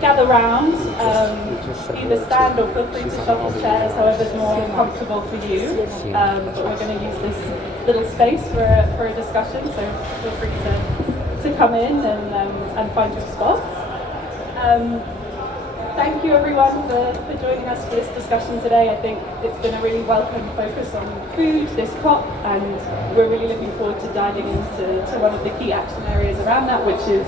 gather round, either stand or feel free to shuffle chairs, however's more comfortable for you. But we're going to use this little space for a discussion, so feel free to come in and find your spots. Thank you everyone for joining us for this discussion today. I think it's been a really welcome focus on food, this COP, and we're really looking forward to diving into one of the key action areas around that, which is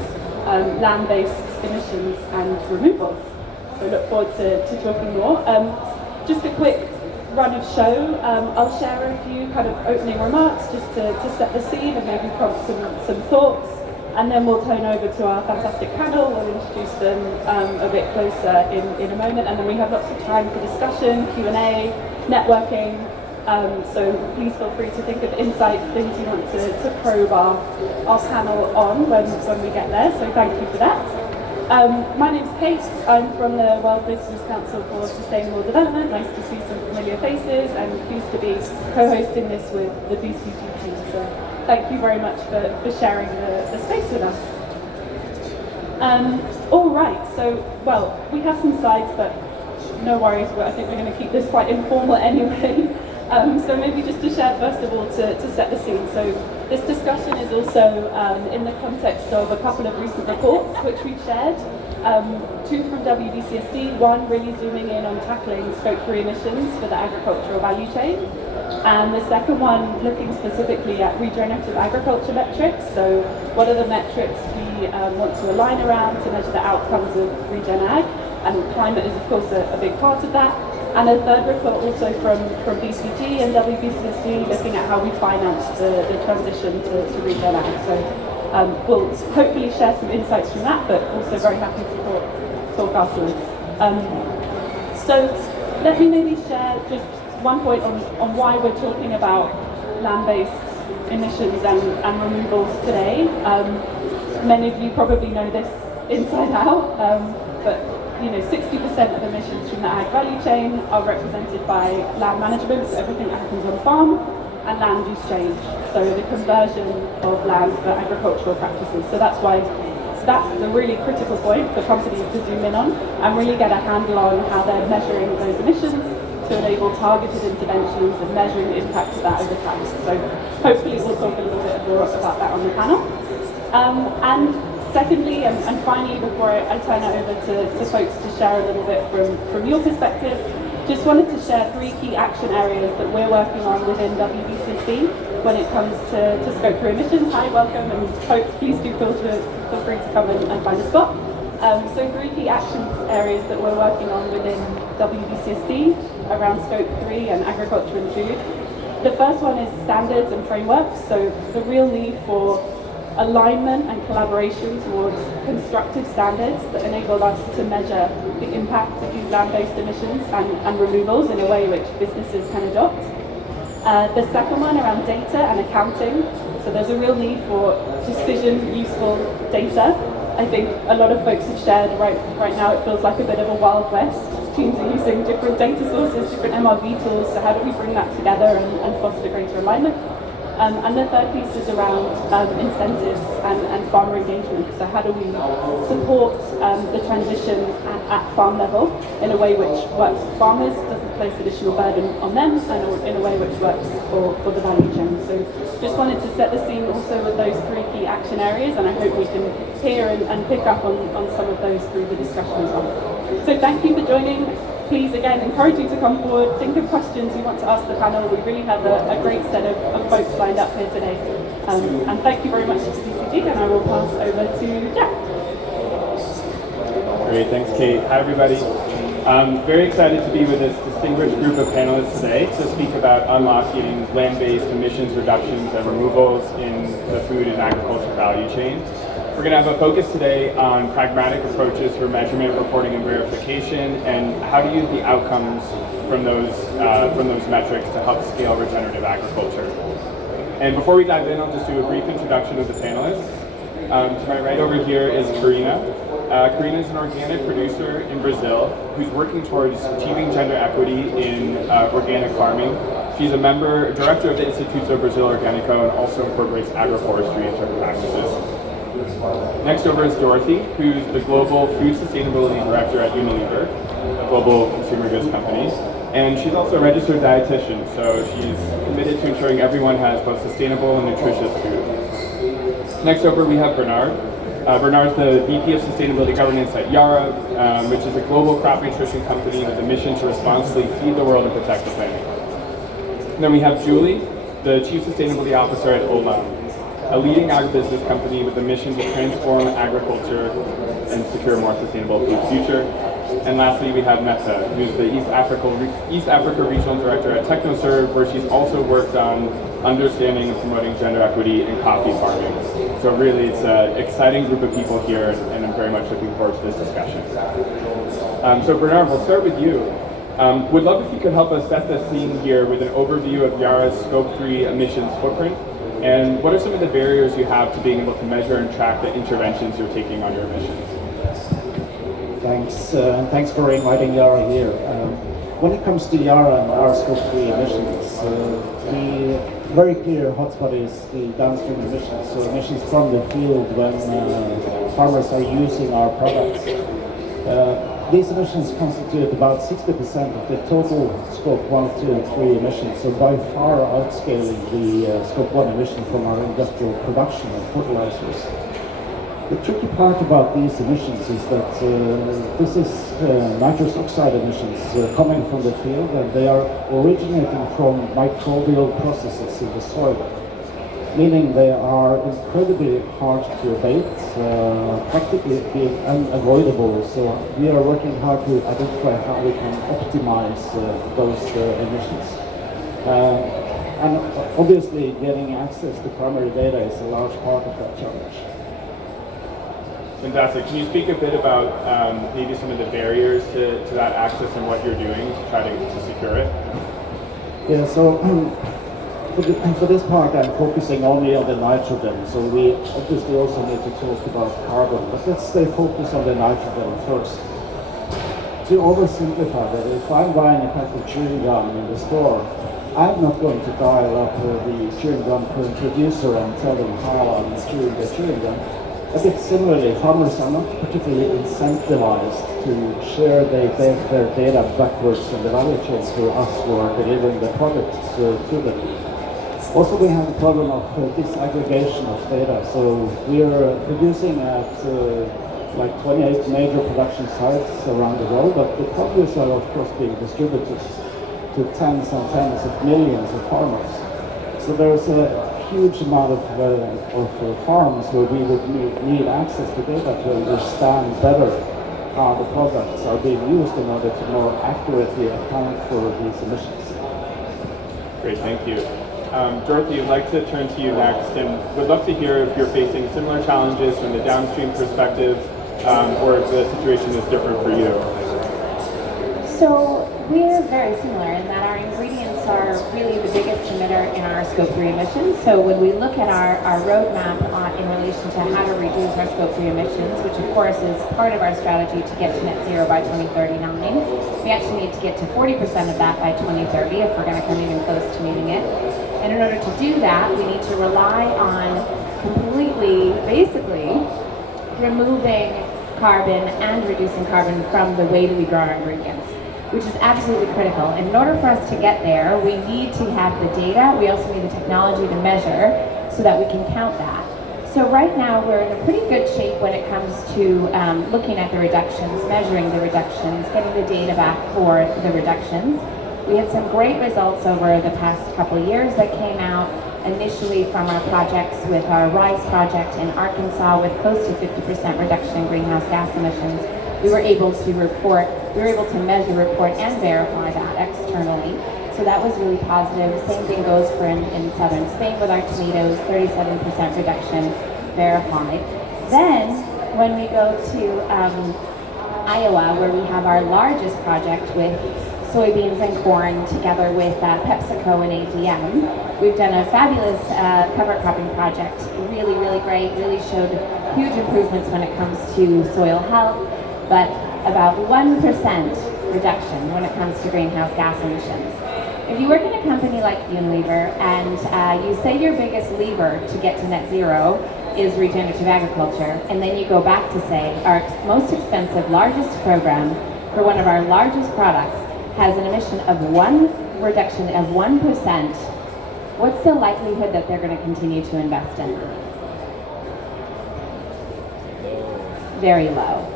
land-based emissions and removals. So look forward to talking more. Just a quick run of show. I'll share a few kind of opening remarks just to set the scene and maybe prompt some thoughts. And then we'll turn over to our fantastic panel. We'll introduce them a bit closer in a moment. And then we have lots of time for discussion, Q&A, networking. So please feel free to think of insights, things you want to probe our panel on when we get there. So thank you for that. My name's Kate. I'm from the World Business Council for Sustainable Development. Nice to see some familiar faces, and pleased to be co-hosting this with the BCG team. So thank you very much for sharing the space with us. All right, so, well, we have some slides, but no worries, but I think we're going to keep this quite informal anyway. So maybe just to share, first of all, to set the scene. So this discussion is also in the context of a couple of recent reports which we've shared. Two from WBCSD, one really zooming in on tackling Scope 3 emissions for the agricultural value chain. And the second one looking specifically at regenerative agriculture metrics. So what are the metrics we want to align around to measure the outcomes of regen ag? And climate is of course a big part of that. And a third report also from BCG and WBCSD looking at how we finance the transition to regen ag. So we'll hopefully share some insights from that, but also very happy to talk afterwards. So let me maybe share just one point on why we're talking about land-based emissions and removals today. Many of you probably know this inside out, but 60% of emissions from the ag value chain are represented by land management, so everything that happens on farm, and land use change, so the conversion of land for agricultural practices. So that's the really critical point for companies to zoom in on and really get a handle on how they're measuring those emissions to enable targeted interventions and measuring the impact of that over time. So hopefully we'll talk a little bit more about that on the panel. And secondly, and finally, before I turn it over to folks to share a little bit from your perspective, just wanted to share 3 key action areas that we're working on within WBCSD when it comes to Scope 3 emissions. Hi, welcome, and folks, please do feel free to come and find a spot. So 3 key action areas that we're working on within WBCSD around Scope 3 and agriculture and food. The first one is standards and frameworks, so the real need for alignment and collaboration towards constructive standards that enable us to measure the impact of these land-based emissions and removals in a way which businesses can adopt. The second one around data and accounting. So there's a real need for decision-useful data. I think a lot of folks have shared right now it feels like a bit of a wild west. Teams are using different data sources, different MRV tools, so how do we bring that together and foster greater alignment? And the third piece is around incentives and farmer engagement. So how do we support the transition at farm level in a way which works for farmers, doesn't place additional burden on them, and in a way which works for the value chain. So just wanted to set the scene also with those 3 key action areas, and I hope we can hear and pick up on some of those through the discussion as well. So thank you for joining. Please, again, encourage you to come forward, think of questions you want to ask the panel. We really have a great set of folks lined up here today. And thank you very much to BCG, and I will pass over to Jack. Great, thanks Kate. Hi everybody. Very excited to be with this distinguished group of panelists today to speak about unlocking land-based emissions reductions and removals in the food and agriculture value chain. We're going to have a focus today on pragmatic approaches for measurement, reporting, and verification, and how to use the outcomes from those metrics to help scale regenerative agriculture. And before we dive in, I'll just do a brief introduction of the panelists. To my right over here is Karina. Karina is an organic producer in Brazil who's working towards achieving gender equity in organic farming. She's a director of the Instituto Brasil Orgânico, and also incorporates agroforestry into her practices. Next over is Dorothy, who's the Global Food Sustainability Director at Unilever, a global consumer goods company. And she's also a registered dietitian, so she's committed to ensuring everyone has both sustainable and nutritious food. Next over we have Bernard. Bernard's the VP of Sustainability Governance at Yara, which is a global crop nutrition company with a mission to responsibly feed the world and protect the planet. And then we have Julie, the Chief Sustainability Officer at Olam, a leading agribusiness company with a mission to transform agriculture and secure a more sustainable food future. And lastly, we have Meta, who's the East Africa Regional Director at TechnoServe, where she's also worked on understanding and promoting gender equity in coffee farming. So really, it's an exciting group of people here, and I'm very much looking forward to this discussion. So Bernard, we'll start with you. Would love if you could help us set the scene here with an overview of Yara's Scope 3 emissions footprint, and what are some of the barriers you have to being able to measure and track the interventions you're taking on your emissions? Thanks, and thanks for inviting Yara here. When it comes to Yara and our Scope 3 emissions, the very clear hotspot is the downstream emissions, so emissions from the field when farmers are using our products. These emissions constitute about 60% of the total Scope 1, 2, and 3 emissions, so by far outscaling the Scope 1 emission from our industrial production of fertilizers. The tricky part about these emissions is that this is nitrous oxide emissions coming from the field, and they are originating from microbial processes in the soil, meaning they are incredibly hard to abate, practically being unavoidable. So we are working hard to identify how we can optimize those emissions. And obviously getting access to primary data is a large part of that challenge. Fantastic. Can you speak a bit about maybe some of the barriers to that access and what you're doing to try to secure it? Yeah, so for this part I'm focusing only on the nitrogen, so we obviously also need to talk about carbon, but let's stay focused on the nitrogen first. To oversimplify that, if I'm buying a pack of chewing gum in the store, I'm not going to dial up the chewing gum producer and tell them how I'm chewing the chewing gum. A bit similarly, farmers are not particularly incentivized to share their data backwards in the value chain to us who are delivering the products to them. Also, we have the problem of disaggregation of data. So we are producing at like 28 major production sites around the world, but the produce are of course being distributed to tens and tens of millions of farmers. So there's a huge amount of farms where we would need access to data to understand better how the products are being used in order to more accurately account for these emissions. Great, thank you. Dorothy, I'd like to turn to you next, and would love to hear if you're facing similar challenges from the downstream perspective, or if the situation is different for you. So we're very similar in that our ingredients are really the biggest emitter in our Scope 3 emissions. So when we look at our roadmap in relation to how to reduce our Scope 3 emissions, which of course is part of our strategy to get to net zero by 2039, we actually need to get to 40% of that by 2030 if we're going to come even close to meeting it. And in order to do that, we need to rely on completely, basically, removing carbon and reducing carbon from the way that we grow our ingredients, which is absolutely critical. And in order for us to get there, we need to have the data. We also need the technology to measure so that we can count that. So right now, we're in a pretty good shape when it comes to looking at the reductions, measuring the reductions, getting the data back for the reductions. We had some great results over the past couple of years that came out initially from our projects with our rice project in Arkansas with close to 50% reduction in greenhouse gas emissions. We were able to measure, report, and verify that externally. So that was really positive. Same thing goes for in southern Spain with our tomatoes, 37% reduction verified. Then when we go to Iowa, where we have our largest project with soybeans and corn together with PepsiCo and ADM. We've done a fabulous cover cropping project, really, really great, really showed huge improvements when it comes to soil health, but about 1% reduction when it comes to greenhouse gas emissions. If you work in a company like Unilever and you say your biggest lever to get to net zero is regenerative agriculture, and then you go back to say our most expensive, largest program for one of our largest products has an emission of reduction of 1%, what's the likelihood that they're going to continue to invest in? Very low.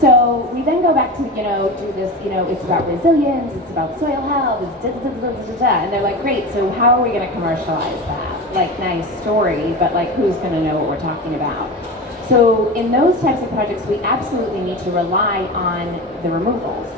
So we then go back to, do this, it's about resilience, it's about soil health, it's da-da-da-da-da-da-da, and they're like, great, so how are we going to commercialize that? Like, nice story, but like, who's going to know what we're talking about? So in those types of projects, we absolutely need to rely on the removals.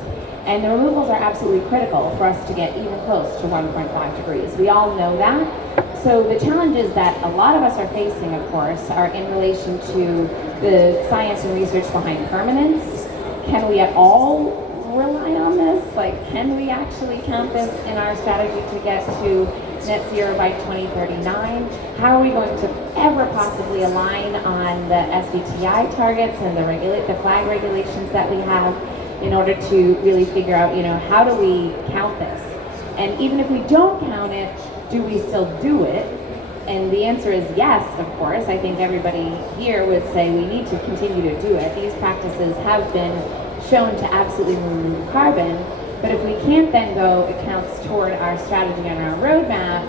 And the removals are absolutely critical for us to get even close to 1.5 degrees. We all know that. So the challenges that a lot of us are facing, of course, are in relation to the science and research behind permanence. Can we at all rely on this? Like, can we actually count this in our strategy to get to net zero by 2039? How are we going to ever possibly align on the SBTI targets and the flag regulations that we have in order to really figure out, how do we count this? And even if we don't count it, do we still do it? And the answer is yes, of course. I think everybody here would say we need to continue to do it. These practices have been shown to absolutely remove carbon, but if we can't then go accounts toward our strategy and our roadmap,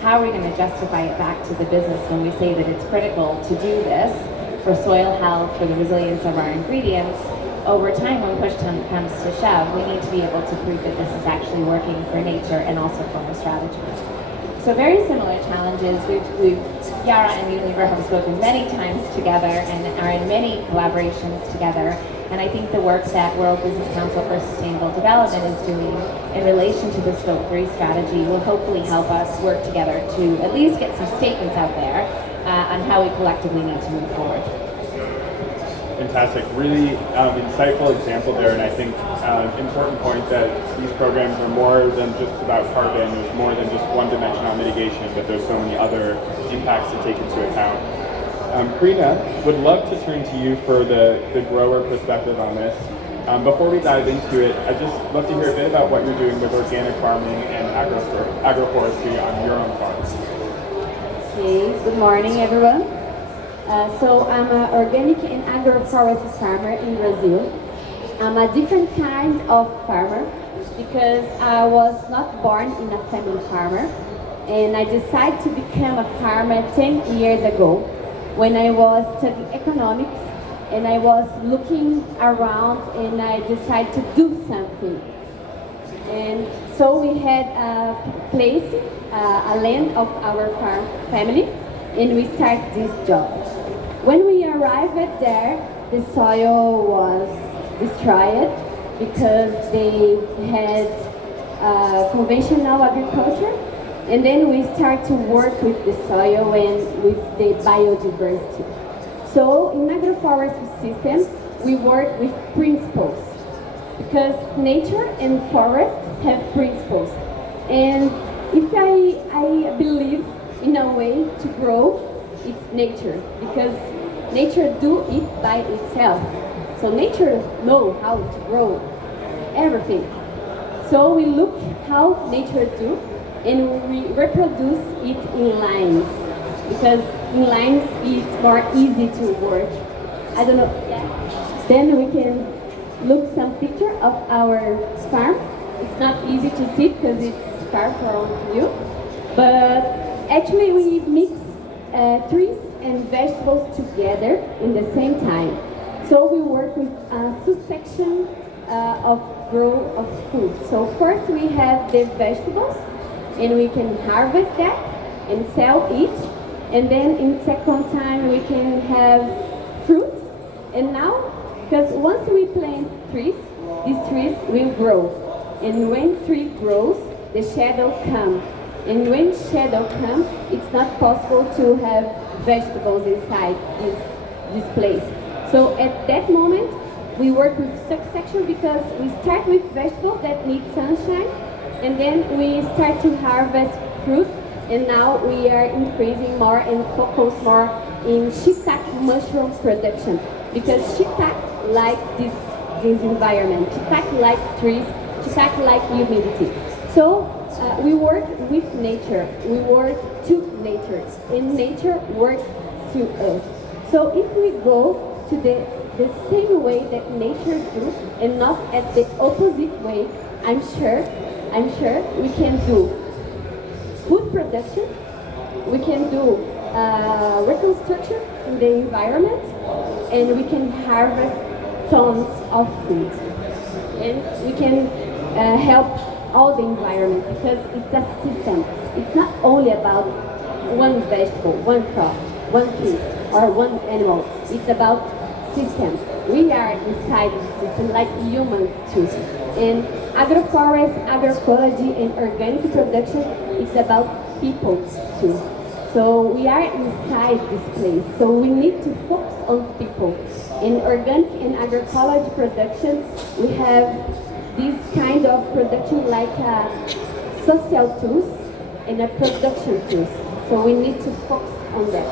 how are we going to justify it back to the business when we say that it's critical to do this for soil health, for the resilience of our ingredients? Over time, when push comes to shove, we need to be able to prove that this is actually working for nature and also for our strategies. So very similar challenges. Yara and Unilever have spoken many times together and are in many collaborations together. And I think the work that World Business Council for Sustainable Development is doing in relation to the Scope 3 strategy will hopefully help us work together to at least get some statements out there on how we collectively need to move forward. Fantastic, really insightful example there, and I think important point that these programs are more than just about carbon. There's more than just one-dimensional mitigation, but there's so many other impacts to take into account. Karina, would love to turn to you for the grower perspective on this. Before we dive into it, I'd just love to hear a bit about what you're doing with organic farming and agroforestry on your own farms. Okay, good morning everyone. So I'm an organic and agroforestry farmer in Brazil. I'm a different kind of farmer because I was not born in a family farmer, and I decided to become a farmer 10 years ago when I was studying economics, and I was looking around and I decided to do something. And so we had a place, a land of our farm family, and we started this job. When we arrived there, the soil was destroyed because they had conventional agriculture, and then we start to work with the soil and with the biodiversity. So in agroforestry systems, we work with principles because nature and forest have principles. And if I believe in a way to grow, it's nature, because nature do it by itself. So nature know how to grow everything. So we look how nature do, and we reproduce it in lines, because in lines it's more easy to work. I don't know. Yeah. Then we can look some picture of our farm. It's not easy to see because it's far from you, but actually we mix trees and vegetables together in the same time. So we work with a subsection of grow of food. So first we have the vegetables, and we can harvest that and sell it. And then in second time we can have fruits. And now, because once we plant trees, these trees will grow. And when tree grows, the shadow comes. And when shadow comes, it's not possible to have vegetables inside this place. So at that moment, we work with subsection because we start with vegetables that need sunshine, and then we start to harvest fruit, and now we are increasing more and focus more in shiitake mushroom production, because shiitake like this environment, shiitake like trees, shiitake like humidity. So we work with nature, we work to nature, and nature works to us. So if we go to the same way that nature do and not at the opposite way, I'm sure we can do food production, we can do reconstruction in the environment, and we can harvest tons of food. And we can help all the environment because it's a system. It's not only about one vegetable, one crop, one tree, or one animal. It's about system. We are inside the system like humans too. And agroforest, agroecology, and organic production is about people too. So we are inside this place. So we need to focus on people. In organic and agroecology production, we have this kind of production like social tools and a production tools. So we need to focus on that.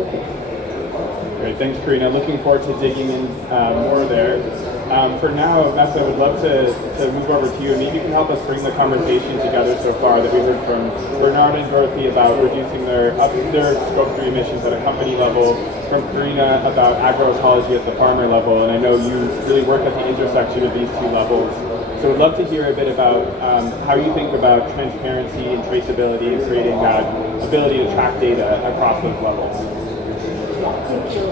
Okay. Great, thanks Karina. Looking forward to digging in more there. For now, Messa, I would love to move over to you, and maybe you can help us bring the conversation together so far that we heard from Bernard and Dorothy about reducing their Scope 3 emissions at a company level, from Karina about agroecology at the farmer level, and I know you really work at the intersection of these two levels. So I'd love to hear a bit about how you think about transparency and traceability and creating that ability to track data across those levels. Thank you.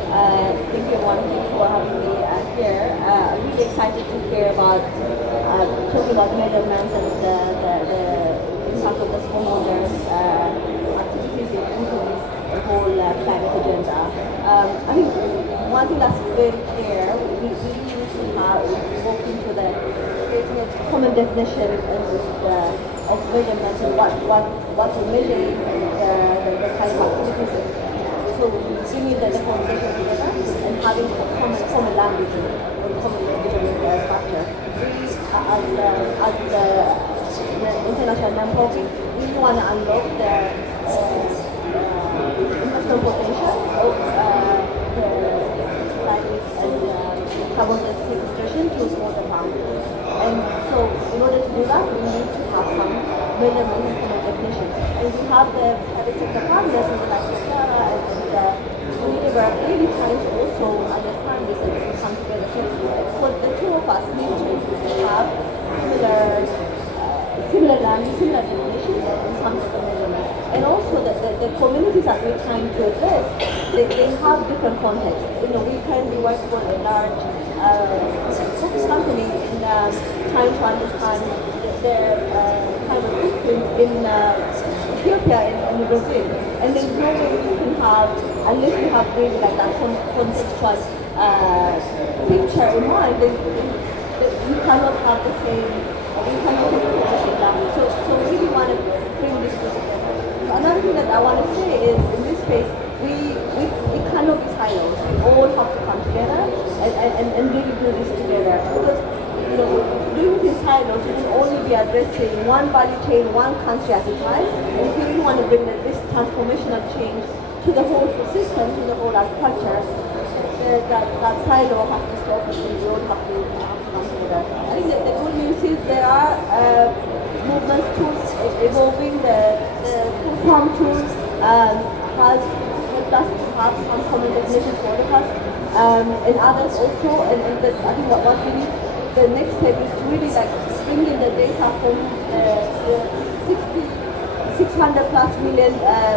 Thank you, everyone. Thank you for having me here. I'm really excited to hear about talking about measurements and the impact of the smallholders' activities into this whole climate agenda. I think one thing that's very clear, we really need to have walk into the creating a common definition of measurements and what we're measuring and the kind of activities. So bringing the conversation together and having a common language or common structure. We, as the international non-profit, we want to unlock the investment potential of the climate and carbon sequestration to smaller farmers. And so in order to do that, we need to have some measurement and common definition. And we have the private sector partners in the likes of Clara and we were really trying to also understand this and come together. So the two of us need to have similar language, similar definitions in terms of the measurement. And also the communities that we're trying to address, they have different contexts. We currently work for a large focus company in trying to understand their carbon footprint in Ethiopia and Brazil. And there's no way we can have, unless we have really like that contextual picture in mind, we cannot have the same, we cannot talk the same language. So we really want to bring this together. So another thing that I want to say is, in this space, we cannot be silos. We all have to come together and really do this together. Because doing these silos, you can only be addressing one value chain, one country at a time. And if you really want to bring this transformational change to the whole system, to the whole agriculture, that silo has to stop and we all have to come together. I think the good news is there are movements tools evolving. The farm tools has helped us to have some common definition for all of us, and others also. And I think what we need, the next step is to really like bring in the data from the 600 plus million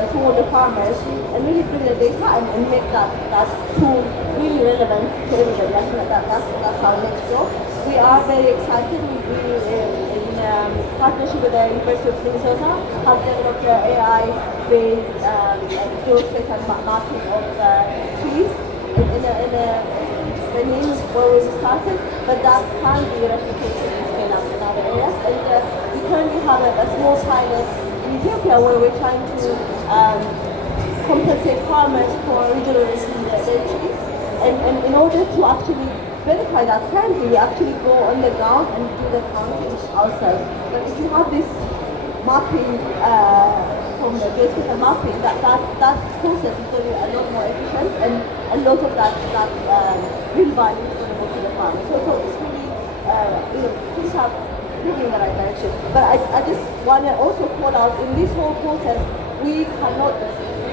smallholder farmers and really bring the data and make that tool really relevant to everybody. I think that's our next job. We are very excited. We in partnership with the University of Minnesota have developed an AI-based geospatial mapping of trees in the names where we started, but that can be replicated and scaled up in other areas. And we currently have a small pilot in Ethiopia where we're trying to compensate farmers for regenerating their trees. And in order to actually verify that currently, we actually go on the ground and do the counting ourselves. But if you have this mapping from the geospatial mapping, that process is going to be a lot more efficient and a lot of that real value is going to go to the farmer. So it's really, things are moving in the right direction. But I just want to also call out, in this whole process, we cannot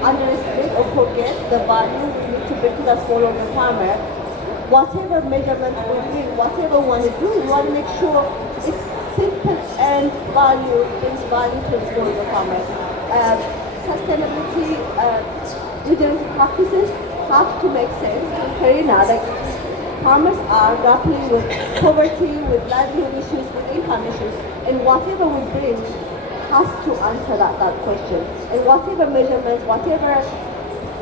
underestimate or forget the value we need to bring to the smallholder farmer. Whatever measurement we bring, whatever we want to do, we want to make sure it's simple and brings value to the smallholder farmer. Sustainability, regenerative practices have to make sense. Karina, like farmers are grappling with poverty, with livelihood issues, with income issues, and whatever we bring has to answer that question. And whatever measurements, whatever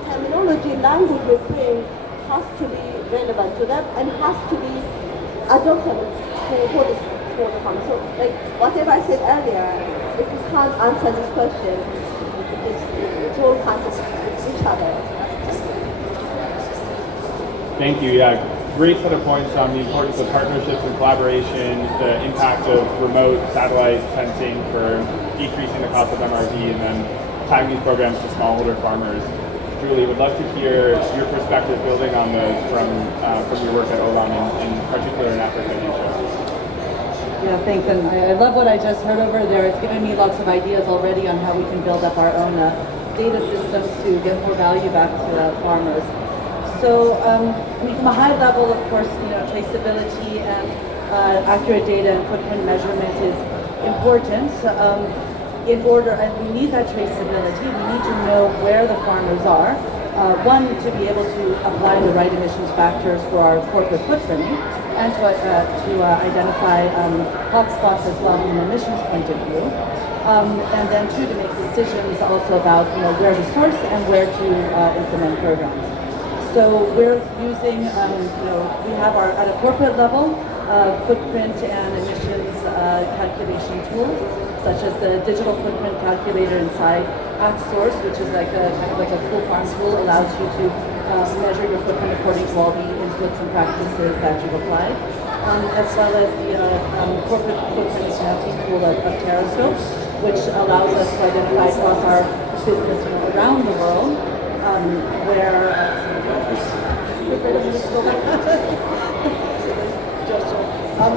terminology, language we bring has to be relevant to them and has to be adoptable for the smallholder farmer. So, like whatever I said earlier, if you can't answer this question, it all cancels each other. Thank you. Yeah, great set of points on the importance of partnerships and collaboration, the impact of remote satellite sensing for decreasing the cost of MRV, and then tying these programs to smallholder farmers. Julie, would love to hear your perspective building on those from your work at Olam, in particular in Africa and Asia. Yeah, thanks. And I love what I just heard over there. It's given me lots of ideas already on how we can build up our own data systems to get more value back to farmers. So, from a high level, of course, traceability and accurate data and footprint measurement is important. And we need that traceability. We need to know where the farmers are. One, to be able to apply the right emissions factors for our corporate footprinting, and to identify hotspots as well from an emissions point of view. And then two, to make decisions also about where to source and where to implement programs. So we're using, we have at a corporate level, footprint and emissions calculation tools, such as the digital footprint calculator inside @Source, which is like a kind of like a pool farm tool, allows you to measure your footprint according to all the inputs and practices that you've applied, as well as the corporate footprint accounting tool of Terrascope, which allows us to identify across our business around the world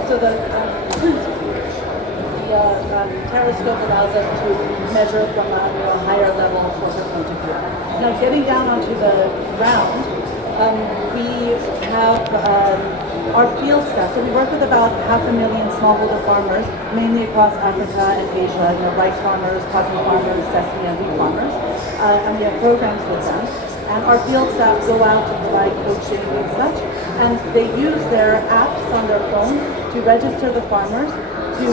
so the Terrascope allows us to measure from a higher level corporate point of view. Now, getting down onto the ground, we have our field staff. So we work with about 500,000 smallholder farmers, mainly across Africa and Asia. Rice farmers, cotton farmers, sesame and wheat farmers, and we have programs with them. And our field staff go out to provide coaching and such, and they use their apps on their phone to register the farmers, to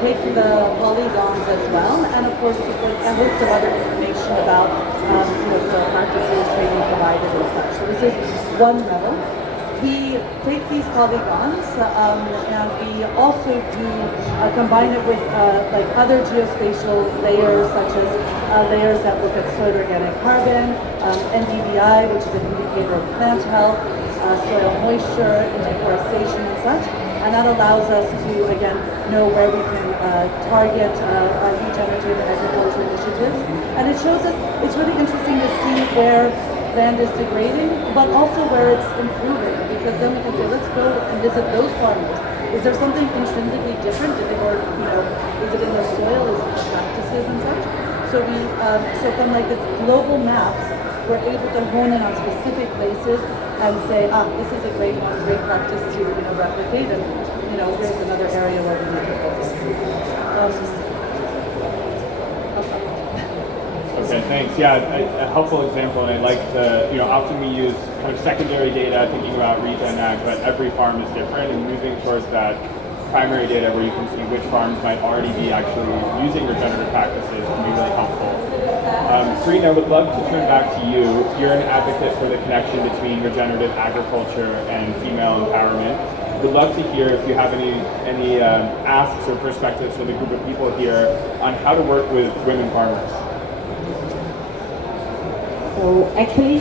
take the polygons as well, and of course to put a list of other information about soil practices, training provided and such. So this is one level. We take these polygons and we also do combine it with like other geospatial layers, such as layers that look at soil organic carbon, NDVI, which is an indicator of plant health, soil moisture, deforestation and such. And that allows us to, again, know where we can target regenerative agriculture initiatives. And it shows us, it's really interesting to see where land is degrading, but also where it's improving, because then we can say, let's go and visit those farmers. Is there something intrinsically different? Is it in their soil? Is it in their practices and such? So from like this global maps, we're able to hone in on specific places and say, this is a great one, great practice to replicate, and here's another area where we need to focus. Okay, thanks. Yeah, a helpful example, and I like often we use kind of secondary data thinking about regen ag, but every farm is different, and moving towards that primary data where you can see which farms might already be actually using regenerative practices can be really helpful. Karina, I would love to turn back to you. You're an advocate for the connection between regenerative agriculture and female empowerment. Would love to hear if you have any asks or perspectives for the group of people here on how to work with women farmers. So actually,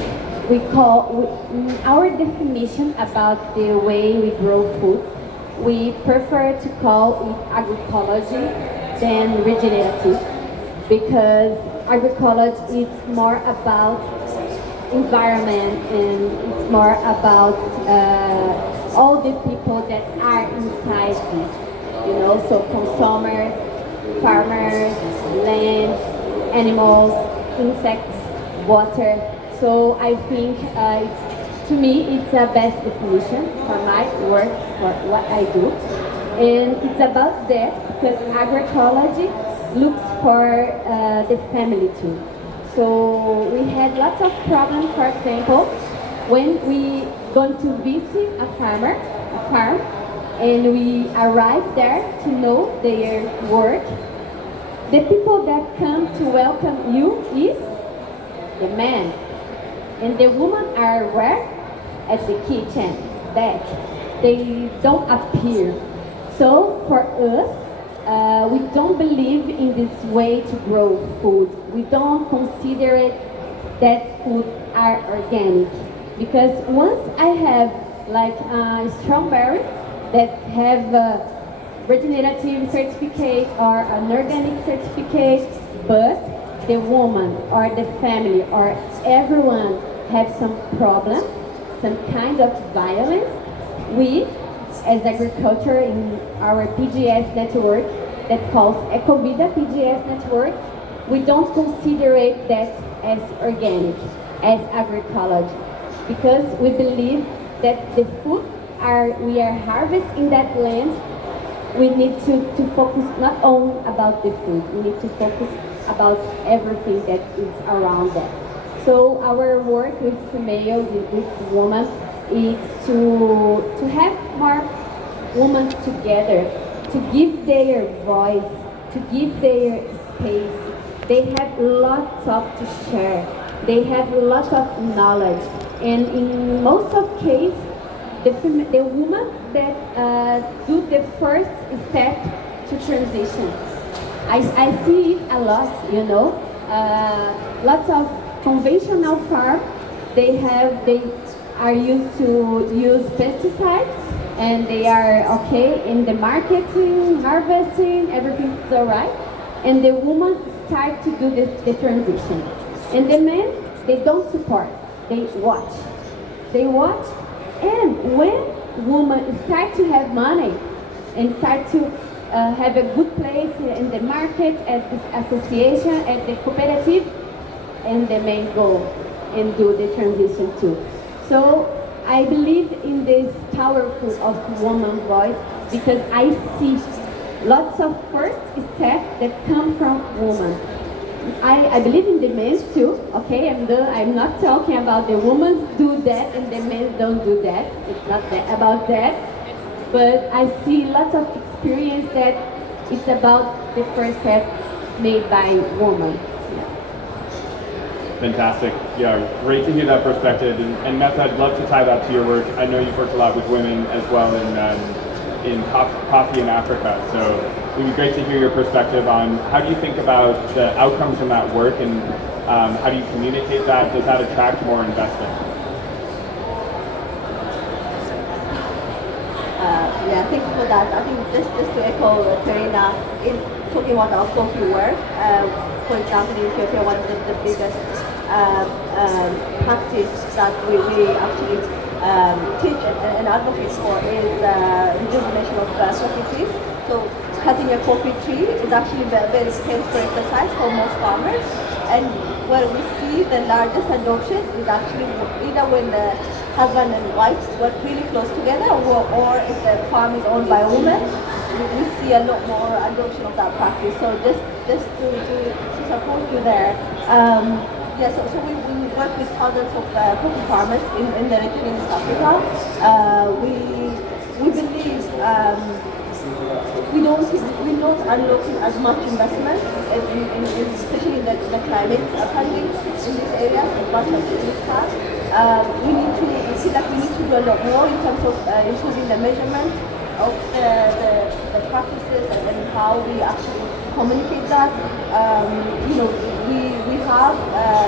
our definition about the way we grow food, we prefer to call it agroecology than regenerative, because agroecology is more about environment, and it's more about all the people that are inside this, so consumers, farmers, lands, animals, insects. water. So I think to me it's a best definition for my work, for what I do. And it's about that because agroecology looks for the family too. So we had lots of problems, for example, when we going to visit a farm, and we arrive there to know their work. The people that come to welcome you is the man, and the women are where? At the kitchen, back. They don't appear. So for us, we don't believe in this way to grow food. We don't consider it that food are organic. Because once I have like a strawberry that have a regenerative certificate or an organic certificate, but the woman or the family or everyone have some problem, some kind of violence, we as agriculture in our PGS network that calls Ecovida PGS network, we don't consider it that as organic, as agroecology, because we believe that the food we are harvesting that land, we need to focus not only about the food, we need to focus about everything that is around that. So our work with females, with women, is to have more women together, to give their voice, to give their space. They have lots of to share. They have lots of knowledge, and in most of cases, the woman that do the first step to transition. I see it a lot, you know. Lots of conventional farm, they are used to use pesticides, and they are okay in the marketing, harvesting, everything's alright. And the woman start to do the transition. And the men, they don't support, they watch. They watch, and when women start to have money and start to have a good place in the market, at the association, at the cooperative, and the men go and do the transition too. So I believe in this powerful of woman voice because I see lots of first steps that come from women. I believe in the men too, okay? I'm not talking about the women do that and the men don't do that. It's not about that. But I see lots of experience that it's about the first step made by women. Fantastic. Yeah, great to hear that perspective. And Meth, I'd love to tie that to your work. I know you've worked a lot with women as well in coffee in Africa. So it would be great to hear your perspective on how do you think about the outcomes from that work, and how do you communicate that? Does that attract more investment? Yeah, thank you for that. I think just to echo Karina, in talking about our coffee work, for example, in Ethiopia, one of the biggest practice that we actually teach and advocate for is rejuvenation of coffee trees. So cutting a coffee tree is actually a very painful exercise for most farmers. And where we see the largest adoption is actually either when the husband and wife work really close together, or if the farm is owned by a woman, we see a lot more adoption of that practice. So just to support you there. Yeah, so we work with thousands of coffee farmers in the region in South Africa. We believe we're not unlocking as much investment, especially in the climate funding in these areas as much as we have. We see that we need to do a lot more in terms of improving the measurement of the practices and how we actually communicate that. We have,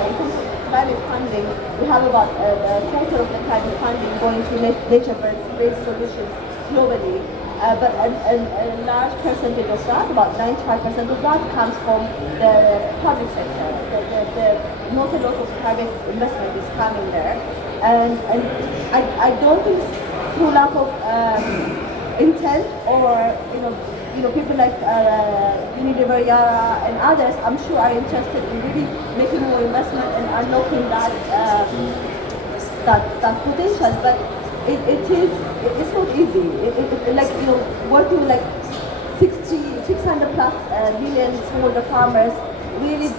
in terms of climate funding, we have about a quarter of the climate funding going to nature-based solutions globally. But a large percentage of that, about 95% of that, comes from the public sector. Not a lot of private investment is coming there. And I don't think it's through lack of intent or people like Unilever, Yara, and others, I'm sure are interested in really making more investment and unlocking that potential. But it's not easy. Like working with like 600 plus million smallholder farmers, really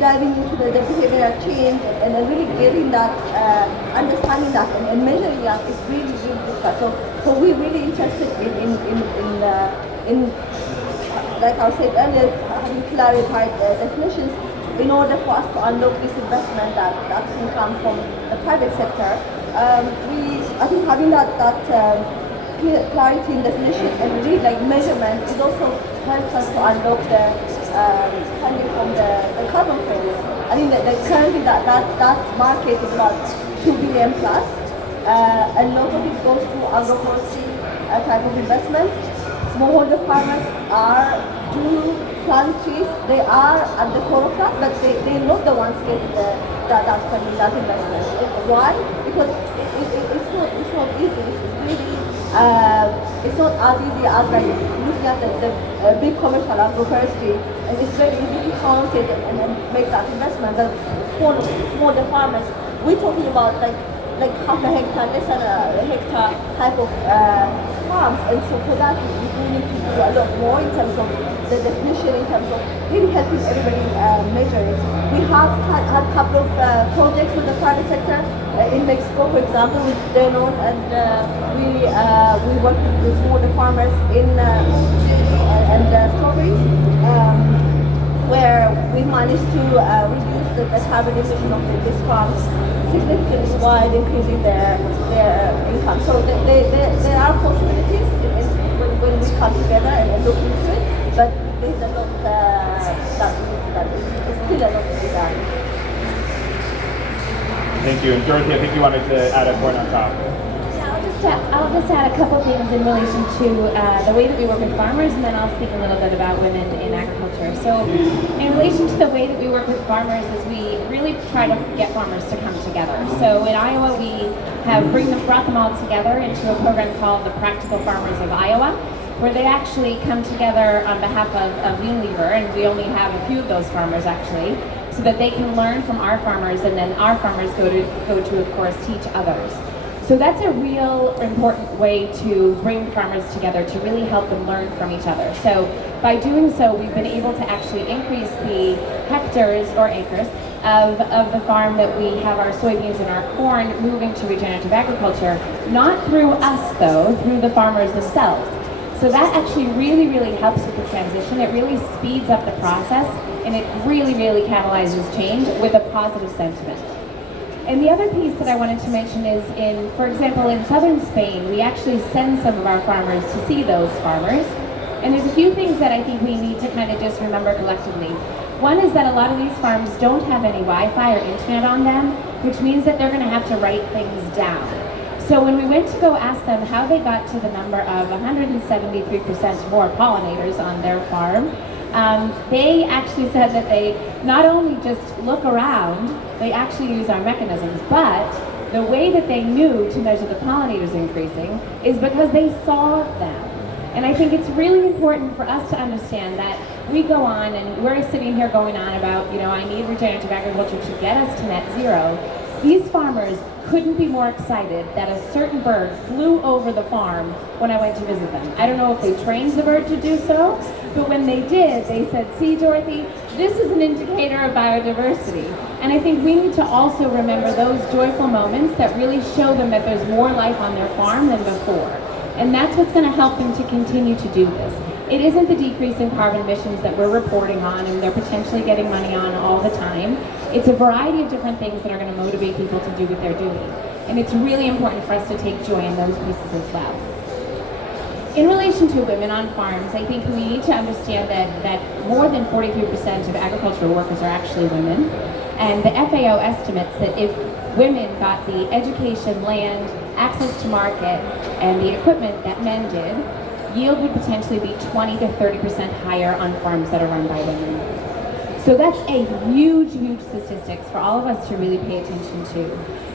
diving into the behavioral change and really getting that, understanding that and measuring that is really difficult. So we're really interested in like I said earlier, having clarified definitions in order for us to unlock this investment that can come from the private sector. I think having that clarity in definition and really like measurement is also helps us to unlock the funding from the carbon credits. I think that currently that market is about 2 billion plus. A lot of it goes to agroforestry type of investment. Smallholder farmers do plant trees. They are at the core of that, but they're not the ones getting that funding, that investment. Why? Because it's not easy. It's really it's not as easy as like looking at the big commercial agroforestry, and it's very easy to count it and then make that investment. But smaller farmers, we're talking about like half a hectare, less than a hectare type of farms, and so for that we do need to do a lot more in terms of the definition, in terms of really helping everybody measure it. We have had a couple of projects with the private sector in Mexico, for example, with Denon, and we work with smaller farmers in and strawberries, where we managed to reduce the carbon emission of these farms significantly while increasing their income. So there are possibilities when we come together and look into it, but there's a lot that is still a lot to be done. Thank you. And Dorothy, I think you wanted to add a point on top. I'll just add a couple things in relation to the way that we work with farmers, and then I'll speak a little bit about women in agriculture. So in relation to the way that we work with farmers is we really try to get farmers to come together. So in Iowa, we have brought them all together into a program called the Practical Farmers of Iowa, where they actually come together on behalf of Unilever, and we only have a few of those farmers actually, so that they can learn from our farmers, and then our farmers go to of course teach others. So that's a real important way to bring farmers together, to really help them learn from each other. So by doing so, we've been able to actually increase the hectares or acres of the farm that we have our soybeans and our corn moving to regenerative agriculture, not through us though, through the farmers themselves. So that actually really, really helps with the transition. It really speeds up the process, and it really, really catalyzes change with a positive sentiment. And the other piece that I wanted to mention is for example, in southern Spain, we actually send some of our farmers to see those farmers. And there's a few things that I think we need to kind of just remember collectively. One is that a lot of these farms don't have any Wi-Fi or internet on them, which means that they're going to have to write things down. So when we went to go ask them how they got to the number of 173% more pollinators on their farm, they actually said that they not only just look around, they actually use our mechanisms, but the way that they knew to measure the pollinators increasing is because they saw them. And I think it's really important for us to understand that we go on and we're sitting here going on about, I need regenerative agriculture to get us to net zero. These farmers couldn't be more excited that a certain bird flew over the farm when I went to visit them. I don't know if they trained the bird to do so, but when they did, they said, "See, Dorothy, this is an indicator of biodiversity." And I think we need to also remember those joyful moments that really show them that there's more life on their farm than before. And that's what's going to help them to continue to do this. It isn't the decrease in carbon emissions that we're reporting on and they're potentially getting money on all the time. It's a variety of different things that are going to motivate people to do what they're doing. And it's really important for us to take joy in those pieces as well. In relation to women on farms, I think we need to understand that more than 43% of agricultural workers are actually women. And the FAO estimates that if women got the education, land, access to market, and the equipment that men did, yield would potentially be 20 to 30% higher on farms that are run by women. So that's a huge, huge statistics for all of us to really pay attention to.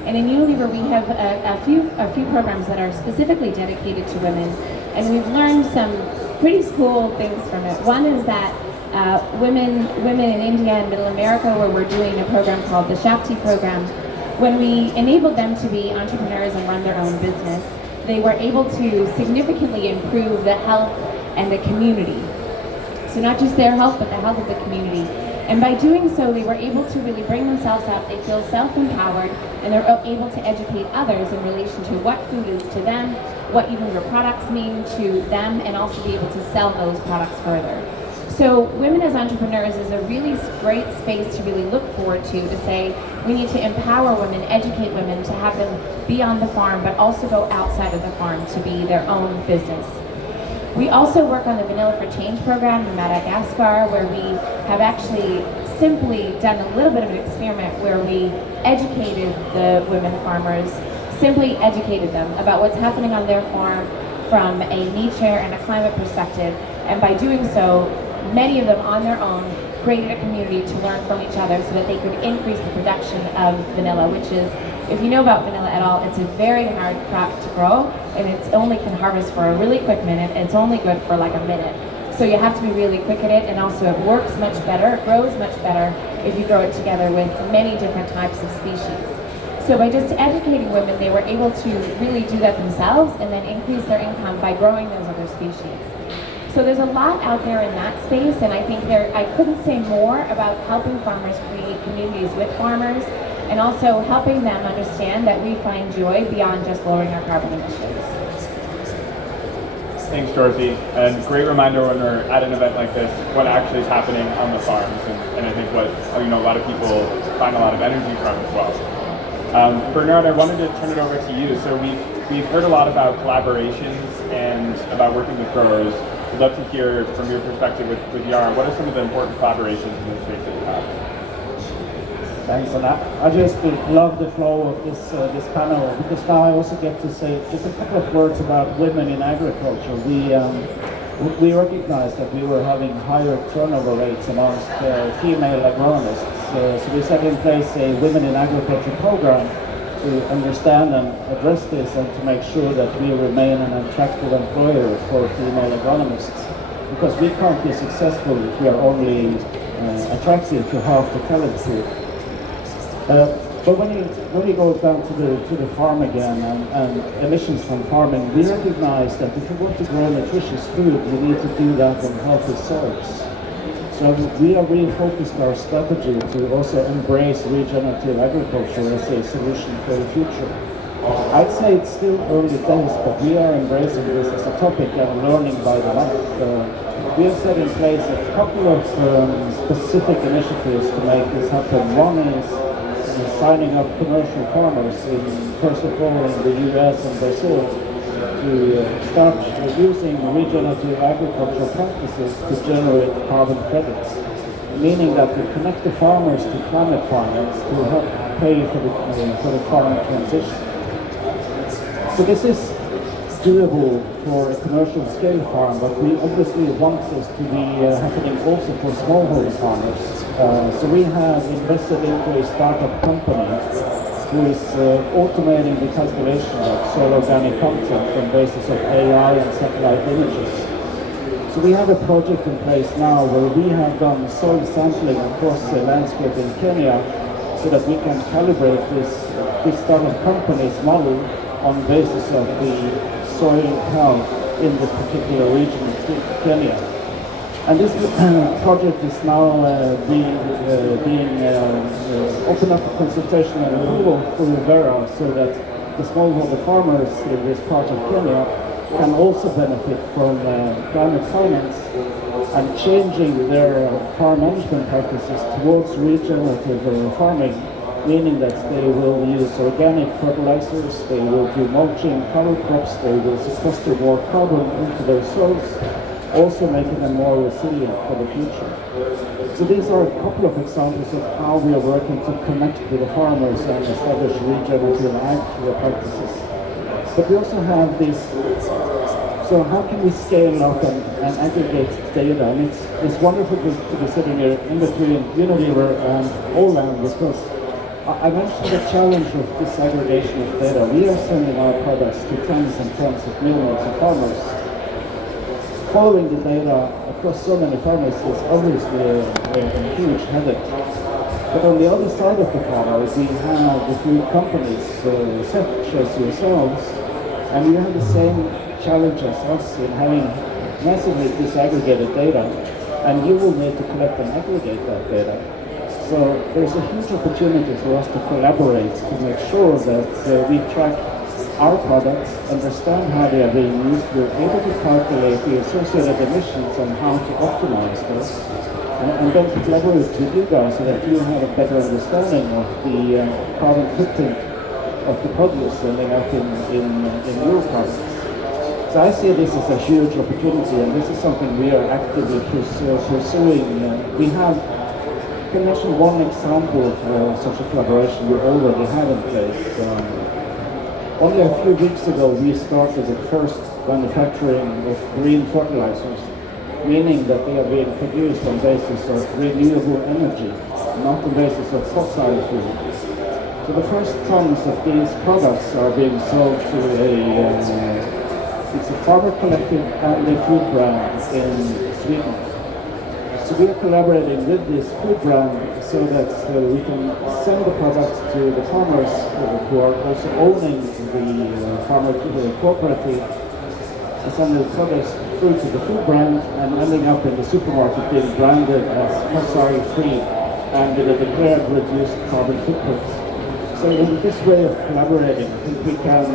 And in Unilever, we have a few programs that are specifically dedicated to women, and we've learned some pretty cool things from it. One is that women in India and Middle America, where we're doing a program called the Shakti program, when we enabled them to be entrepreneurs and run their own business, they were able to significantly improve the health and the community. So not just their health, but the health of the community. And by doing so, they were able to really bring themselves up. They feel self-empowered, and they're able to educate others in relation to what food is to them, what even your products mean to them, and also be able to sell those products further. So women as entrepreneurs is a really great space to really look forward to say we need to empower women, educate women, to have them be on the farm, but also go outside of the farm to be their own business. We also work on the Vanilla for Change program in Madagascar, where we have actually simply done a little bit of an experiment where we educated the women farmers, simply educated them about what's happening on their farm from a nature and a climate perspective. And by doing so, many of them on their own created a community to learn from each other so that they could increase the production of vanilla, which is, if you know about vanilla at all, it's a very hard crop to grow, and it's only can harvest for a really quick minute, and it's only good for like a minute. So you have to be really quick at it, and also it works much better, it grows much better if you grow it together with many different types of species. So by just educating women, they were able to really do that themselves and then increase their income by growing those other species. So there's a lot out there in that space, and I think I couldn't say more about helping farmers create communities with farmers, and also helping them understand that we find joy beyond just lowering our carbon emissions. Thanks, Dorothy. And great reminder when we're at an event like this, what actually is happening on the farms, and I think what a lot of people find a lot of energy from as well. Bernard, I wanted to turn it over to you. So we've heard a lot about collaborations and about working with growers. We'd love to hear from your perspective with Yara, what are some of the important collaborations in this space that you have? Thanks, and I just love the flow of this panel, because now I also get to say just a couple of words about women in agriculture. We recognized that we were having higher turnover rates amongst female agronomists, so we set in place a Women in Agriculture program to understand and address this, and to make sure that we remain an attractive employer for female agronomists, because we can't be successful if we are only attractive to half the talent pool. But when you go down to the farm again and emissions from farming, we recognize that if you want to grow nutritious food, you need to do that on healthy soils. So we have really focused our strategy to also embrace regenerative agriculture as a solution for the future. I'd say it's still early days, but we are embracing this as a topic and learning by the month. We have set in place a couple of specific initiatives to make this happen. One is signing up commercial farmers, first of all in the US and Brazil, to start using regenerative agricultural practices to generate carbon credits, meaning that we connect the farmers to climate finance to help pay for the farm transition. So this is doable for a commercial scale farm, but we obviously want this to be happening also for smallholder farmers. So we have invested into a startup company who is automating the calculation of soil organic content on the basis of AI and satellite images. So we have a project in place now where we have done soil sampling across the landscape in Kenya, so that we can calibrate this startup company's model on the basis of the soil health in this particular region of Kenya. And this project is now being opened up for consultation and approval through Vera, so that the smallholder farmers in this part of Kenya can also benefit from climate finance and changing their farm management practices towards regenerative farming, meaning that they will use organic fertilizers, they will do mulching cover crops, they will sequester more carbon into their soils, also making them more resilient for the future. So these are a couple of examples of how we are working to connect with the farmers and establish regenerative agricultural practices. But we also have this, so how can we scale up and aggregate data? And it's wonderful to be sitting here in between Unilever and Oland, because I mentioned the challenge of disaggregation of data. We are sending our products to tens and tens of millions of farmers. following the data across so many farmers is obviously a huge headache. But on the other side of the farmer, we have the food companies such as yourselves, and you have the same challenge as us in having massively disaggregated data, and you will need to collect and aggregate that data. So there's a huge opportunity for us to collaborate to make sure that we track our products, understand how they are being used, we're able to calculate the associated emissions and how to optimize those, and then to collaborate with you guys so that you have a better understanding of the carbon footprint of the produce ending up in your products. So I see this as a huge opportunity, and this is something we are actively pursuing. We can mention one example of such a collaboration we already have in place. Only a few weeks ago, we started the first manufacturing of green fertilizers, meaning that they are being produced on basis of renewable energy, not on basis of fossil fuel. So the first tons of these products are being sold to it's a farmer collective and a food brand in Sweden. So we are collaborating with this food brand so that we can send the products to the farmers who are also owning the farmer cooperative, and send the products through to the food brand and ending up in the supermarket being branded as fossil free and with a declared reduced carbon footprint. So in this way of collaborating, I think we can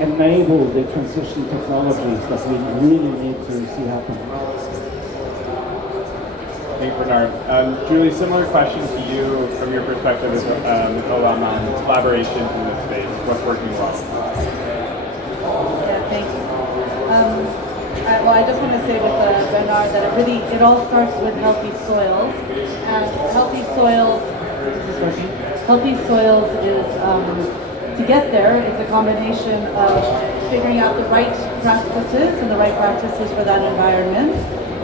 enable the transition technologies that we really need to see happen. Thanks, Bernard. Julie, similar question to you from your perspective as Olam on collaborations in this space. What's working well? Yeah, thanks. I just want to say with Bernard that it all starts with healthy soils, and healthy soils. Is this working? Healthy soils is to get there. It's a combination of figuring out the right practices and the right practices for that environment,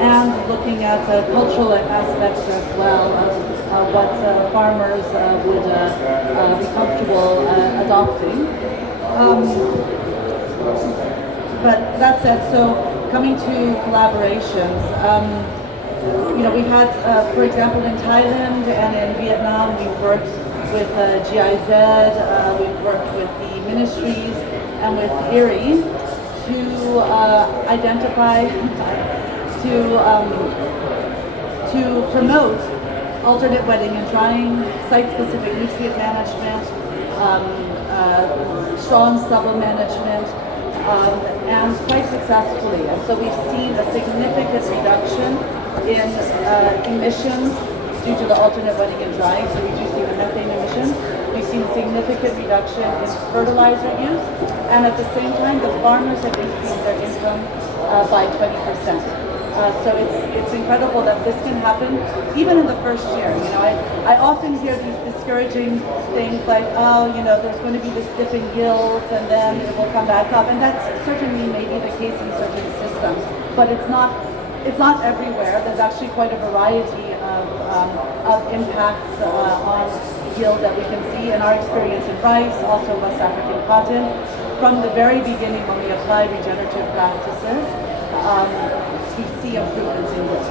and looking at cultural aspects as well of what farmers would be comfortable adopting. But that said, so coming to collaborations, we've had, for example, in Thailand and in Vietnam, we've worked with GIZ, we've worked with the ministries and with IRRI to identify to promote alternate wetting and drying, site-specific nutrient management, strong stubble management, and quite successfully. And so we've seen a significant reduction in emissions due to the alternate wetting and drying, so reducing the methane emissions. We've seen a significant reduction in fertilizer use, and at the same time, the farmers have increased their income by 20%. So it's incredible that this can happen even in the first year. I often hear these discouraging things like, there's going to be this dip in yields and then it will come back up, and that's certainly maybe the case in certain systems, but it's not everywhere. There's actually quite a variety of impacts on yield that we can see in our experience in rice, also West African cotton. From the very beginning, when we apply regenerative practices, we see improvements in yield.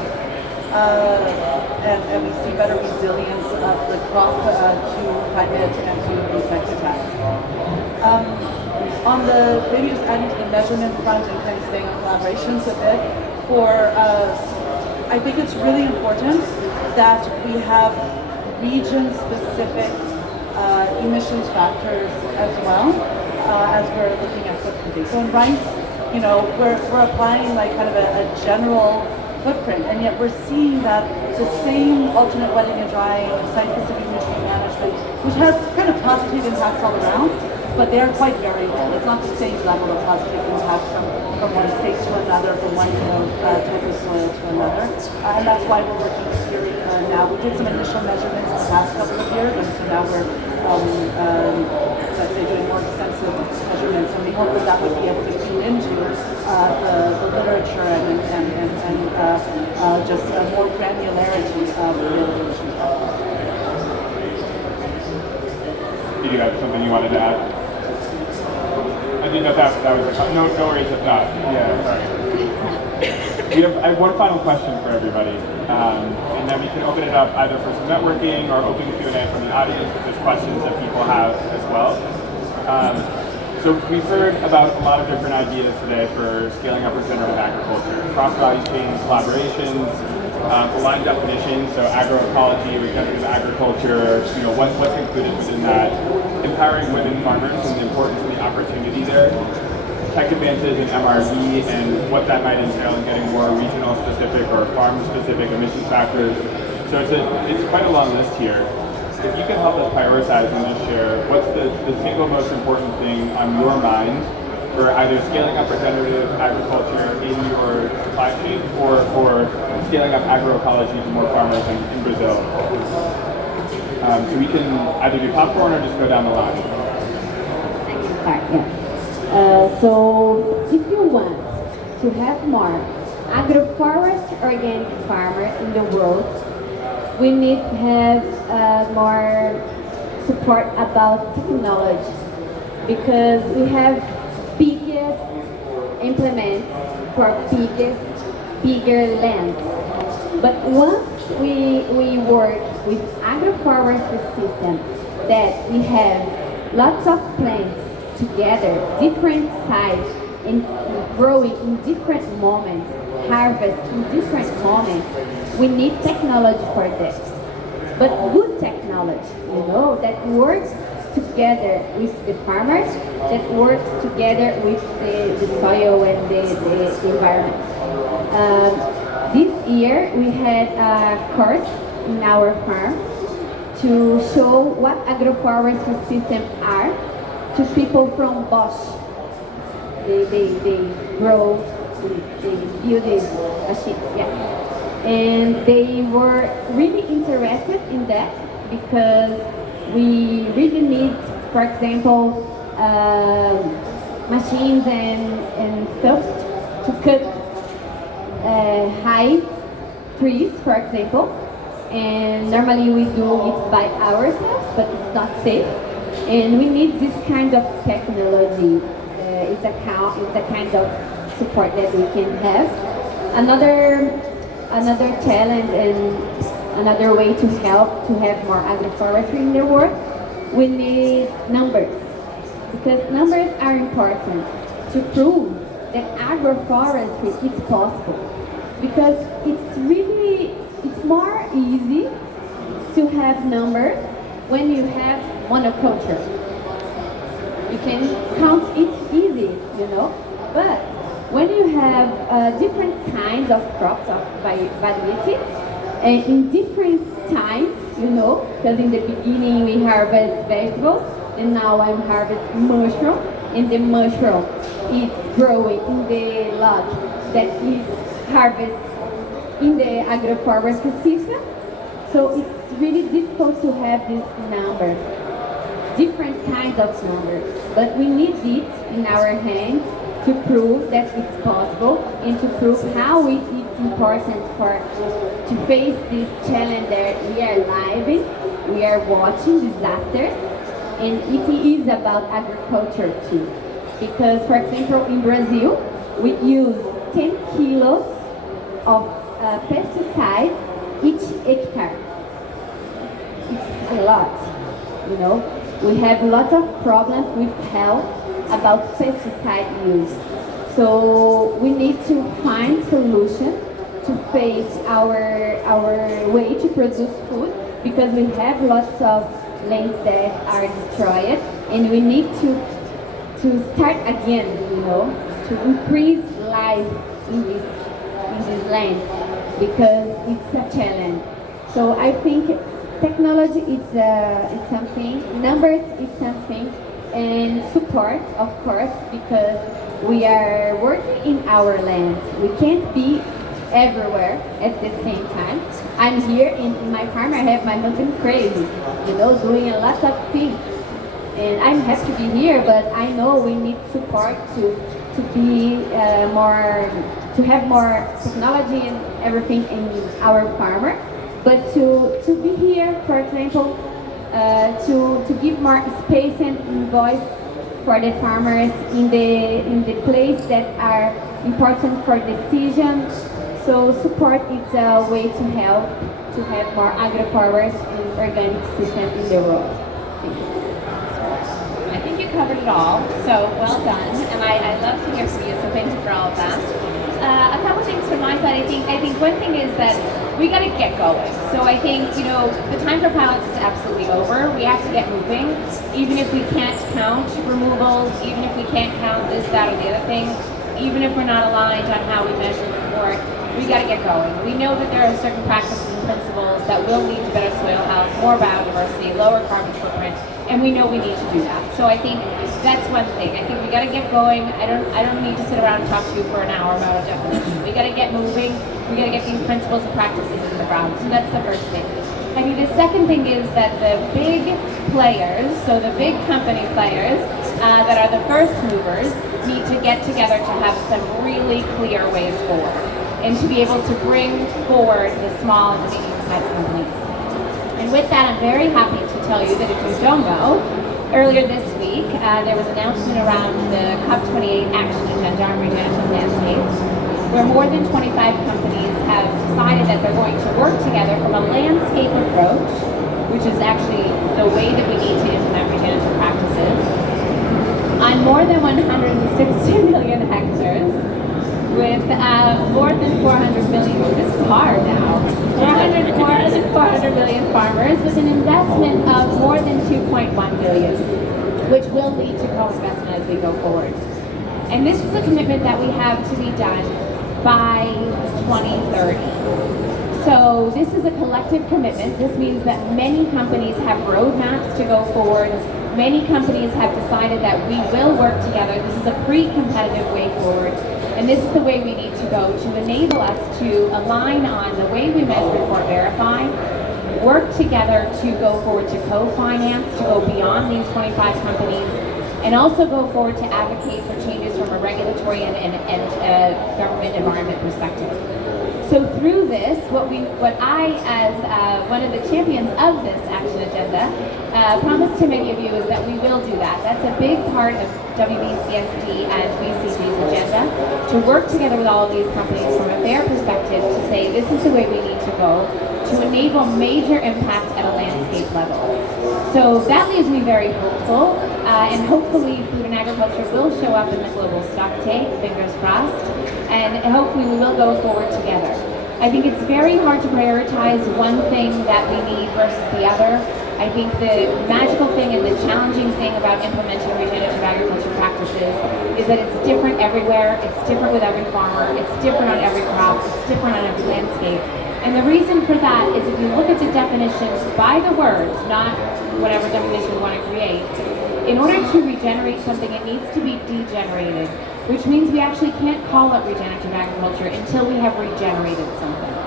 And we see better resilience of the crop to climate and to insect attacks. Maybe just adding to the measurement front and kind of staying on collaborations a bit, I think it's really important that we have region-specific emissions factors as well as we're looking at footprinting. So in rice, we're applying like kind of a general footprint, and yet we're seeing that the same alternate wetting and drying, site-specific nutrient management, which has kind of positive impacts all around, but they are quite variable. It's not the same level of positive impact from one state to another, from one type of soil to another, and that's why we're working here now. We did some initial measurements in the past couple of years, and so now we're let's say doing more extensive measurements, and we hope that would be able to feed into the literature and just more granularity of the emission. Did you have something you wanted to add? I think that was no worries if not. Yeah, sorry. I have one final question for everybody, and then we can open it up either for some networking or open Q&A from the audience if there's questions that people have as well. So we've heard about a lot of different ideas today for scaling up regenerative agriculture, cross-value chain collaborations, aligned definitions, so agroecology, regenerative agriculture, what's included within that, empowering women farmers and the importance and the opportunity there, tech advances in MRE and what that might entail in getting more regional specific or farm specific emission factors. So it's quite a long list here. If you can help us prioritize and just share what's the single most important thing on your mind for either scaling up regenerative agriculture in your supply chain or for scaling up agroecology to more farmers in Brazil. So we can either do popcorn or just go down the line. I can start, yeah. So if you want to have more agroforest organic farmer in the world, we need to have more support about technology, because we have biggest implements for bigger lands. But once we work with agroforestry system that we have lots of plants together, different size and growing in different moments, harvest in different moments, we need technology for that. But good technology, that works together with the farmers, that works together with the soil and the environment. This year we had a course in our farm to show what agroforestry systems are to people from Bosch. They grow, they build these machines, yeah. And they were really interested in that because we really need, for example, machines and stuff to cut high trees, for example. And normally we do it by ourselves, but it's not safe. And we need this kind of technology. It's a kind of support that we can have. Another challenge and another way to help to have more agroforestry in the world, we need numbers, because numbers are important to prove that agroforestry is possible, because it's more easy to have numbers when you have monoculture. You can count it easy, but when you have different kinds of crops of variety, and in different times, because in the beginning we harvest vegetables, and now I'm harvesting mushroom, and the mushroom is growing in the lot that is harvested in the agroforestry system. So it's really difficult to have this number, different kinds of numbers, but we need it in our hands to prove that it's possible and to prove how it's important to face this challenge that we are living, we are watching disasters, and it is about agriculture too. Because, for example, in Brazil, we use 10 kilos of pesticide each hectare. It's a lot, We have lots of problems with health about pesticide use. So we need to find solution to face our way to produce food, because we have lots of lands that are destroyed, and we need to start again, to increase life in these lands, because it's a challenge. So I think technology it's something, numbers it's something, and support, of course, because we are working in our lands. We can't be everywhere at the same time. I'm here in my farm. I have my husband crazy, doing a lot of things, and I'm happy to be here. But I know we need support to be to have more technology and everything in our farmer. But to be here, for example, to give more space and voice for the farmers in the place that are important for decisions. So support is a way to have more agri-farmers and organic systems in the world. Thank you. I think you covered it all, so well done, and I love to hear from you, so thank you for all of that. A couple things from my side. I think one thing is that we got to get going. So I think, you know, the time for pilots is absolutely over. We have to get moving, even if we can't count removals, even if we can't count this, that, or the other thing, even if we're not aligned on how we measure and report. We got to get going. We know that there are certain practices and principles that will lead to better soil health, more biodiversity, lower carbon footprint, and we know we need to do that. So I think that's one thing. I think we got to get going. I don't need to sit around and talk to you for an hour about a definition. We got to get moving. We got to get these principles and practices in the ground. So that's the first thing. I think the second thing is that the big players, so the big company players that are the first movers, need to get together to have some really clear ways forward, and to be able to bring forward the small and medium-sized companies. And with that, I'm very happy to tell you that if you don't know, earlier this week, there was an announcement around the COP28 action agenda on regenerative landscapes, where more than 25 companies have decided that they're going to work together from a landscape approach, which is actually the way that we need to implement regenerative practices, on more than 160 million hectares, with more than 400 million, this is hard now, more than 400 million farmers, with an investment of more than 2.1 billion, which will lead to co-investment as we go forward. And this is a commitment that we have to be done by 2030. So this is a collective commitment. This means that many companies have roadmaps to go forward. Many companies have decided that we will work together. This is a pre-competitive way forward. And this is the way we need to go to enable us to align on the way we measure, report, verify, work together to go forward to co-finance, to go beyond these 25 companies, and also go forward to advocate for changes from a regulatory and government environment perspective. So through this, what I, as one of the champions of this action agenda, promise to many of you is that we will do that. That's a big part of WBCSD and BCG's agenda, to work together with all of these companies from a fair perspective to say this is the way we need to go to enable major impact at a landscape level. So that leaves me very hopeful, and hopefully food and agriculture will show up in the global stock take, fingers crossed, and hopefully we will go forward together. I think it's very hard to prioritize one thing that we need versus the other. I think the magical thing and the challenging thing about implementing regenerative agriculture practices is that it's different everywhere, it's different with every farmer, it's different on every crop, it's different on every landscape. And the reason for that is if you look at the definitions by the words, not whatever definition we want to create, in order to regenerate something, it needs to be degenerated, which means we actually can't call it regenerative agriculture until we have regenerated something.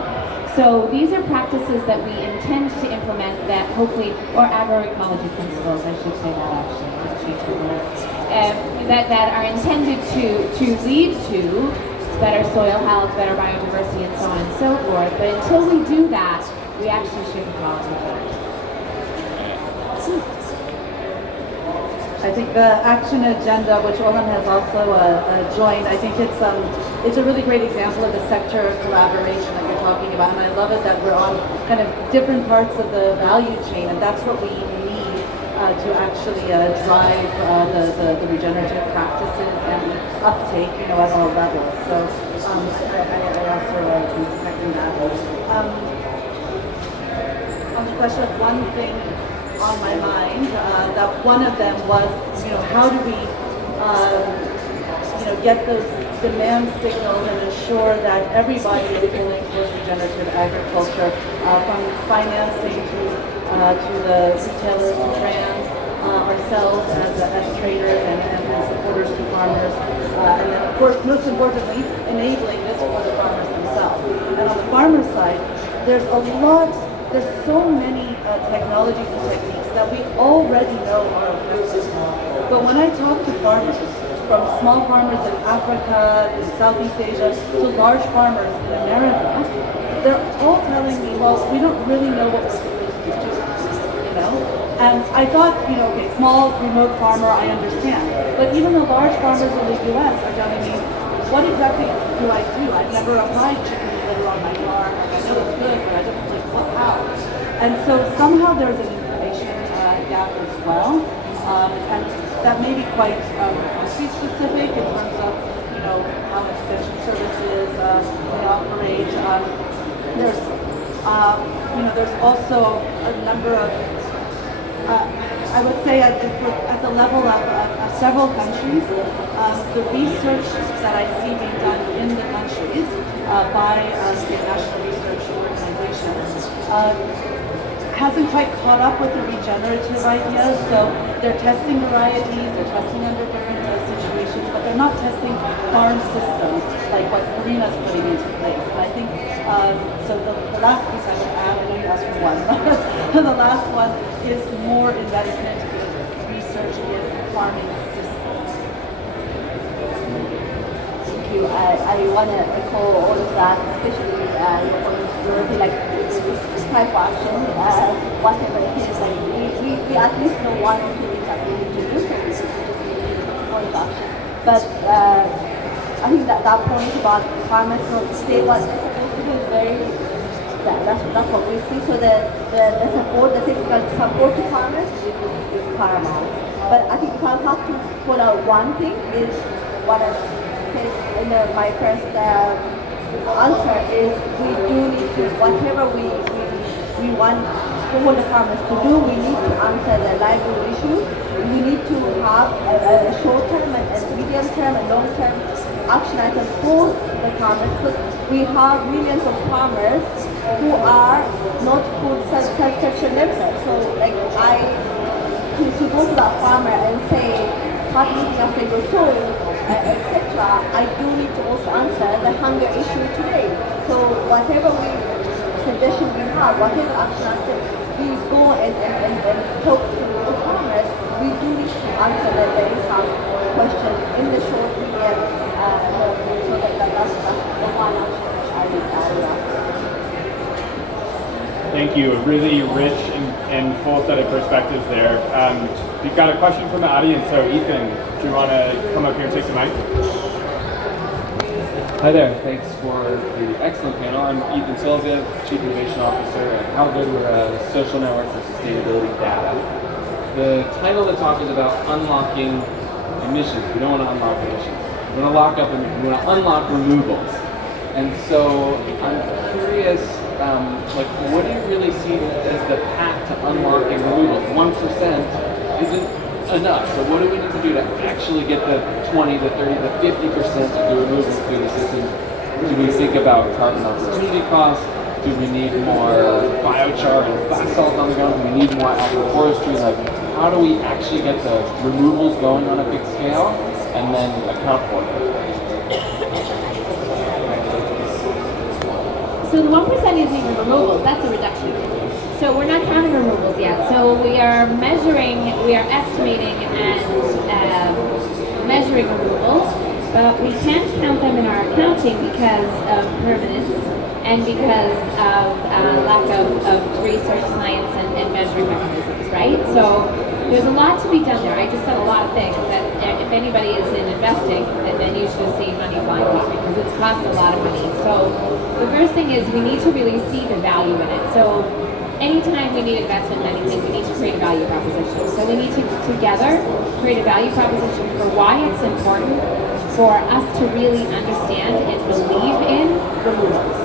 So these are practices that we intend to implement that hopefully, or agroecology principles, I should say that actually, that are intended to lead to better soil health, better biodiversity, and so on and so forth. But until we do that, we actually shouldn't call it regenerative. I think the action agenda, which Olin has also joined, I think it's a really great example of the sector collaboration that you're talking about, and I love it that we're on kind of different parts of the value chain, and that's what we need to actually drive the regenerative practices and uptake, at all levels. So I also can second that. On the question of one thing on my mind, that one of them was, how do we, get those demand signals and ensure that everybody is pulling towards regenerative agriculture, from financing to the retailers and brands, ourselves as traders and supporters to farmers, and then of course, most importantly, enabling this for the farmers themselves. And on the farmer side, there's so many technologies and techniques that we already know are effective. But when I talk to farmers, from small farmers in Africa, in Southeast Asia, to large farmers in America, they're all telling me, well, we don't really know what we're supposed to do, And I thought, okay, small, remote farmer, I understand. But even the large farmers in the US are telling me, what exactly do I do? I've never applied chicken better on my farm. Like, I know it's good, but I don't like what how. And so somehow there's an information gap as well, and that may be quite country specific in terms of how extension services they operate. There's also a number of I would say at the level of several countries, the research that I see being done in the countries by state national research organizations hasn't quite caught up with the regenerative ideas. So they're testing varieties, they're testing under different situations, but they're not testing farm systems like what Karina's putting into place. And I think, so the last piece I would add, I know you asked for one, the last one is more investment in research in farming systems. Thank you. I want to echo all of that, especially your point, like this type of action, whatever it is, like we at least know one or two things that we need to do, so we just need more action. But I think that point about farmers not stay what they're supposed to do is very, that's what we see. So the support, the technical support to farmers is paramount. But I think if I have to pull out one thing is what I said in my first answer is we do need to, whatever we want all the farmers to do, we need to answer the livelihood issue. We need to have a short-term and medium-term and long-term action items for the farmers, because we have millions of farmers who are not food self-sufficient themselves. So like to go to that farmer and say, start looking after your soil, etc., I do need to also answer the hunger issue today. So whatever suggestion we have, whatever action item we go and talk to the farmers, we do need to answer the income question in the short period. So that's the one action which I would ask. Thank you. A really rich and full set of perspectives there. We've got a question from the audience. So Ethan, do you want to come up here and take the mic? Hi there. Thanks for the excellent panel. I'm Ethan Soloviev, Chief Innovation Officer at How Good We're a Social Network for Sustainability Data. The title of the talk is about unlocking emissions. We don't want to unlock emissions. We want to lock up and we want to unlock removals. And so I'm curious, what do you really see as the path to unlocking removals? 1% isn't enough. So what do we need to do to actually get the 20, the 30, the 50% of the removals through the system? Do we think about carbon opportunity costs? Do we need more biochar and basalt on the ground? Do we need more agroforestry? Like, how do we actually get the removals going on a big scale and then account for it? So the 1% isn't even removals, that's a reduction. So we're not counting removals yet. So we are estimating and measuring removals, but we can't count them in our accounting because of permanence and because of lack of research, science, and measuring mechanisms, right? So there's a lot to be done there. I just said a lot of things that if anybody is in investing, then you should see money flying by because it's cost a lot of money. So the first thing is we need to really see the value in it. So anytime we need investment in anything, we need to create a value proposition. So we need to together create a value proposition for why it's important for us to really understand and believe in removals.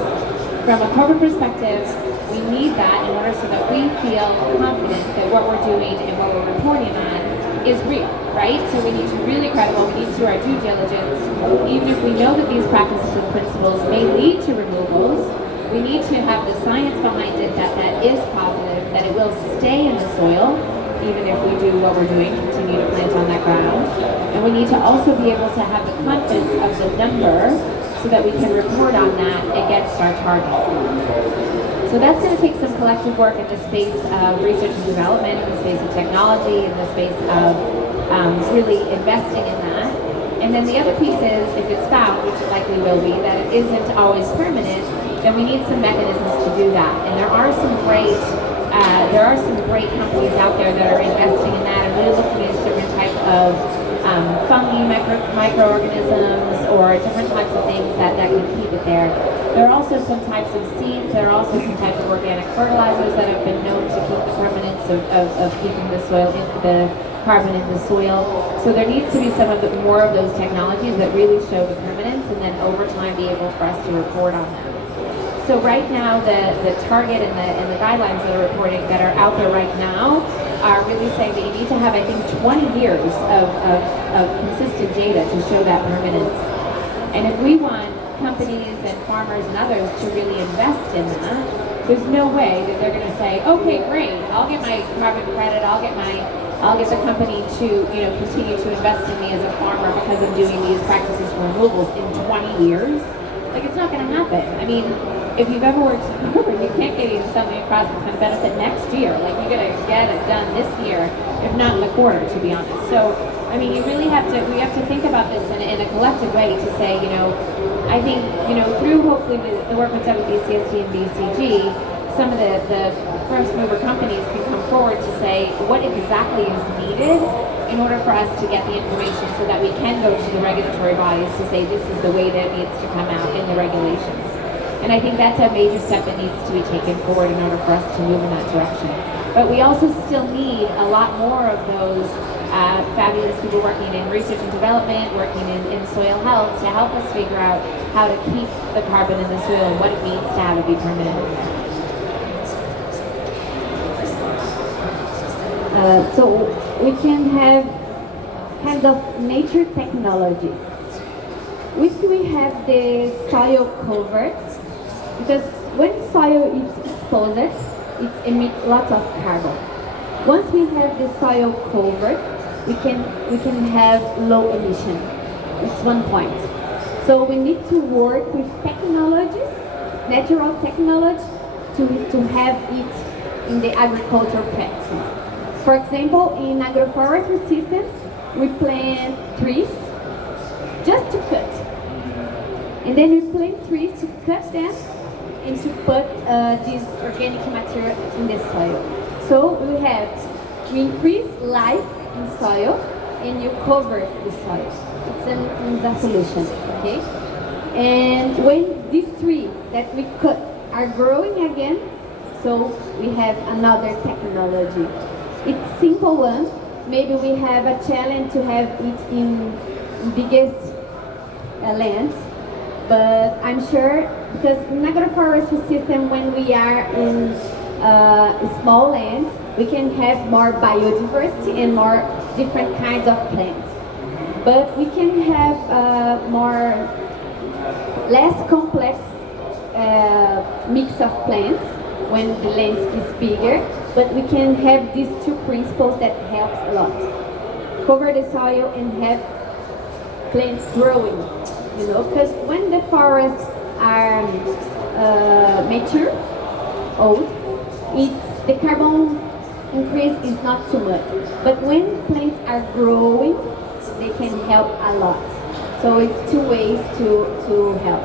From a corporate perspective, we need that in order so that we feel confident that what we're doing and what we're reporting on is real, right? So we need to be really credible, we need to do our due diligence. Even if we know that these practices and principles may lead to removals, we need to have the science behind it that is positive, that it will stay in the soil, even if we do what we're doing, continue to plant on that ground. And we need to also be able to have the confidence of the number so that we can report on that against our target. So that's going to take some collective work in the space of research and development, in the space of technology, in the space of really investing in that. And then the other piece is, if it's found, which it likely will be, that it isn't always permanent, then we need some mechanisms to do that. And there are some great companies out there that are investing in that and really looking at different types of fungi, microorganisms, or different types of things that can keep it there. There are also some types of seeds, there are also some types of organic fertilizers that have been known to keep the permanence of keeping the soil, the carbon in the soil. So there needs to be some of more of those technologies that really show the permanence, and then over time be able for us to report on them. So right now, the target and the guidelines that are out there right now are really saying that you need to have, I think, 20 years of consistent data to show that permanence. And if we want companies and farmers and others to really invest in that, there's no way that they're going to say, okay, great, I'll get my carbon credit, I'll get the company to continue to invest in me as a farmer because I'm doing these practices for removals in 20 years. Like, it's not going to happen. I mean, if you've ever worked in farming, you can't get even something across that's going to benefit next year. Like, you got to get it done this year, if not in the quarter, to be honest. So, I mean, we have to think about this in a collective way to say, I think, through hopefully the work we've done with BCSD and BCG, some of the first mover companies can come forward to say what exactly is needed in order for us to get the information so that we can go to the regulatory bodies to say this is the way that it needs to come out in the regulations. And I think that's a major step that needs to be taken forward in order for us to move in that direction. But we also still need a lot more of those fabulous people working in research and development, working in soil health to help us figure out how to keep the carbon in the soil and what it means to have it be permanent. So we can have kind of nature technologies. If we have the soil covered, because when soil is exposed, it emits lots of carbon. Once we have the soil covered, we can have low emission. It's one point. So we need to work with technologies, natural technology, to have it in the agricultural practice. For example, in agroforestry systems, we plant trees just to cut. And then we plant trees to cut them and to put this organic material in the soil. So we increase life in soil and you cover the soil. It's a solution, okay? And when these trees that we cut are growing again, so we have another technology. It's simple one. Maybe we have a challenge to have it in biggest lands, but I'm sure because in agroforestry system, when we are in small lands, we can have more biodiversity and more different kinds of plants. But we can have less complex mix of plants when the land is bigger. But we can have these two principles that helps a lot. Cover the soil and have plants growing, because when the forests are mature, old, the carbon increase is not too much. But when plants are growing, they can help a lot. So it's two ways to help.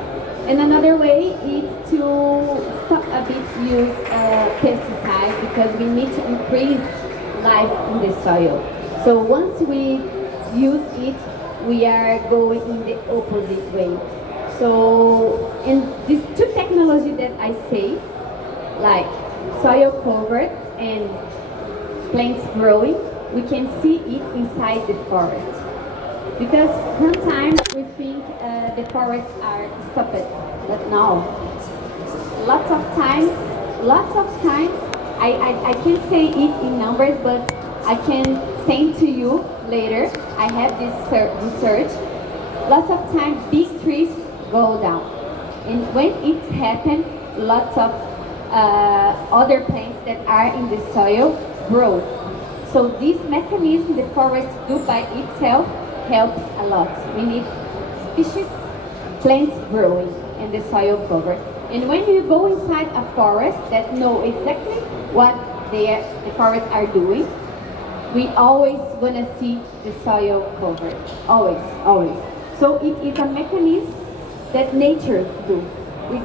And another way is to stop a bit use pesticides because we need to increase life in the soil. So once we use it, we are going in the opposite way. So in these two technologies that I say, like soil covered and plants growing, we can see it inside the forest. Because sometimes we think the forests are stopped, but no. Lots of times, I can't say it in numbers, but I can send to you later. I have this research. Lots of times, big trees go down. And when it happens, lots of other plants that are in the soil grow. So this mechanism the forest do by itself helps a lot. We need species, plants growing and the soil covered. And when you go inside a forest that know exactly what the forests are doing, we always gonna see the soil covered. Always, always. So it is a mechanism that nature do. We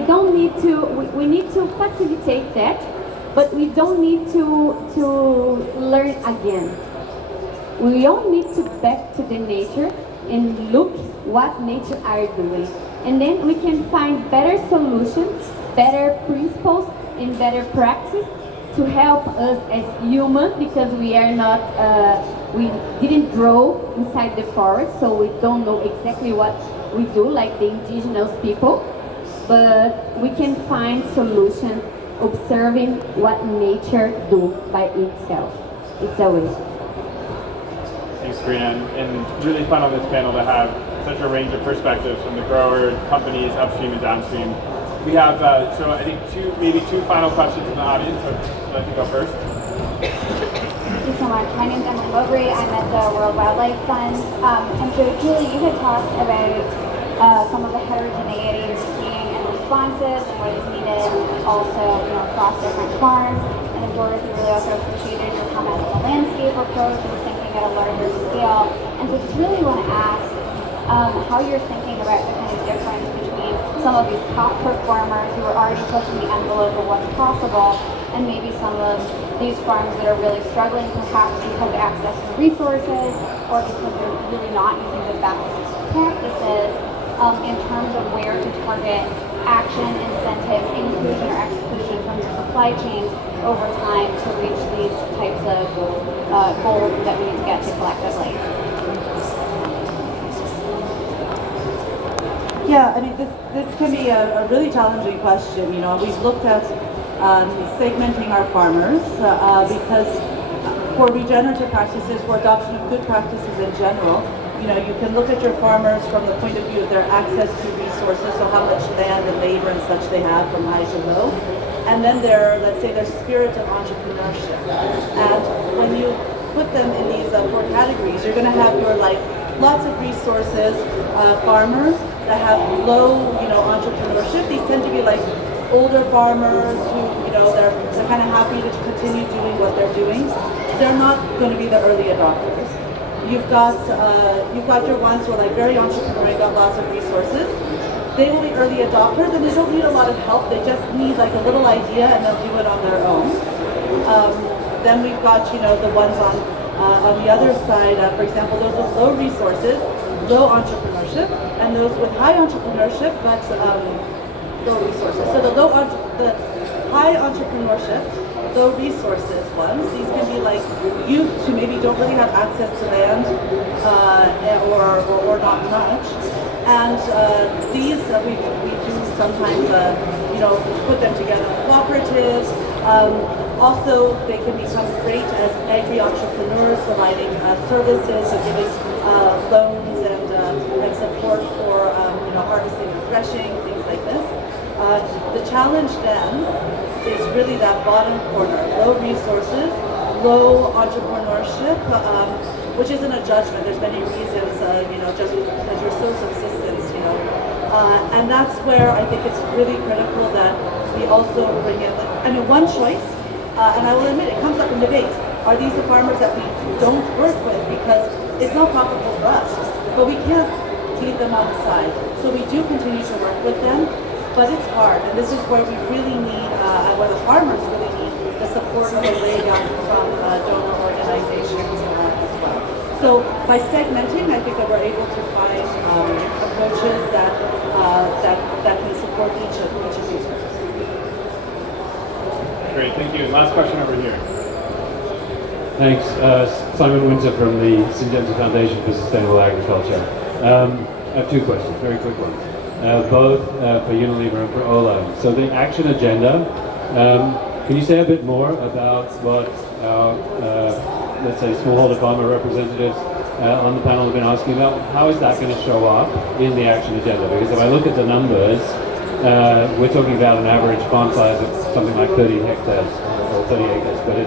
don't need to, we need to facilitate that, but we don't need to learn again. We all need to back to the nature and look what nature are doing. And then we can find better solutions, better principles, and better practice to help us as humans, because we are not, we didn't grow inside the forest, so we don't know exactly what we do, like the indigenous people. But we can find solutions observing what nature do by itself. It's a way. Thanks, Karina, and really fun on this panel to have such a range of perspectives from the grower, companies, upstream and downstream. We have, so I think maybe two final questions in the audience, so I'd like to go first. Thank you so much. My name is Emily Mowbray. I'm at the World Wildlife Fund. And so Julie, you had talked about some of the heterogeneity you're seeing in responses and what is needed also, across different farms. And then Dorothy really also appreciated your comments on the landscape approach and thinking at a larger scale. And so just really want to ask how you're thinking about the kind of difference between some of these top performers who are already pushing the envelope of what's possible and maybe some of these farms that are really struggling, perhaps because of access to resources or because they're really not using the best practices in terms of where to target action, incentives, inclusion or exclusion from your supply chains over time to reach these types of goals that we need to get to collectively. Yeah, I mean, this can be a really challenging question. We've looked at segmenting our farmers because for regenerative practices, for adoption of good practices in general, you can look at your farmers from the point of view of their access to resources, so how much land and labor and such they have from high to low, and then let's say their spirit of entrepreneurship. And when you put them in these four categories, you're going to have your lots of resources farmers that have low, entrepreneurship. These tend to be older farmers who, they're kind of happy to continue doing what they're doing. They're not going to be the early adopters. You've got your ones who are very entrepreneurial, got lots of resources. They will be early adopters, and they don't need a lot of help. They just need a little idea, and they'll do it on their own. Then we've got the ones on the other side. For example, those with low resources, low entrepreneurship, and those with high entrepreneurship but low resources. So the high entrepreneurship, low resources ones, these can be youth who maybe don't really have access to land or not much. And these we do sometimes put them together in cooperatives. Also, they can become great as agri-entrepreneurs, providing services, so giving loans and support for harvesting and threshing, things like this. The challenge then is really that bottom corner: low resources, low entrepreneurship, which isn't a judgment. There's many reasons, just because you're so subsistence, and that's where I think it's really critical that we also bring in. One choice. And I will admit, it comes up in debate. Are these the farmers that we don't work with because it's not profitable for us? But we can't leave them on the side. So we do continue to work with them, but it's hard. And this is where we really need, and where the farmers really need the support of a leg up from donor organizations as well. So by segmenting, I think that we're able to find approaches that can support each of these groups. Great, thank you. Last question over here. Thanks. Simon Winter from the Syngenta Foundation for Sustainable Agriculture. I have two questions, very quick ones, both for Unilever and for Ola. So the action agenda, can you say a bit more about what our, let's say, smallholder farmer representatives on the panel have been asking about? How is that going to show up in the action agenda? Because if I look at the numbers, we're talking about an average farm size of something like 30 hectares or 30 acres, but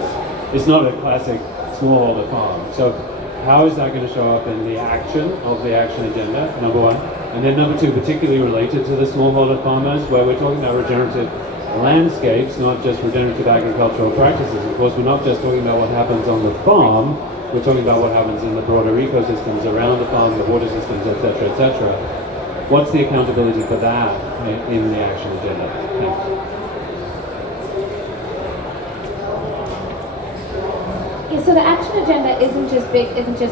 it's not a classic smallholder farm. So how is that going to show up in the action of the action agenda, number one? And then number two, particularly related to the smallholder farmers, where we're talking about regenerative landscapes, not just regenerative agricultural practices. Of course, we're not just talking about what happens on the farm, we're talking about what happens in the broader ecosystems around the farm, the water systems, etc., etc. What's the accountability for that in the action agenda? Thanks. Yeah, so the action action agenda isn't just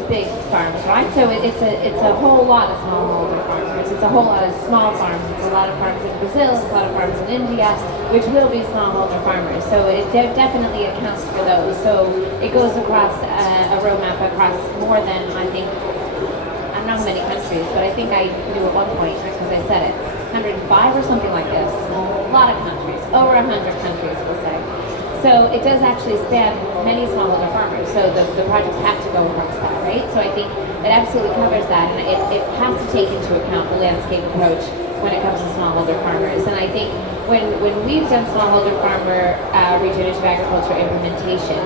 big farms, right? So it's a whole lot of smallholder farmers. It's a whole lot of small farms. It's a lot of farms in Brazil. It's a lot of farms in India, which will be smallholder farmers. So it definitely accounts for those. So it goes across a roadmap across more than, I think, I don't know how many countries, but I think I knew at one point because I said it, 105 or something like this. A lot of countries, over 100 countries, we'll say. So it does actually span many smallholder farmers. So the projects have to go across that, right? So I think it absolutely covers that, and it has to take into account the landscape approach when it comes to smallholder farmers. And I think when we've done smallholder farmer regenerative agriculture implementation,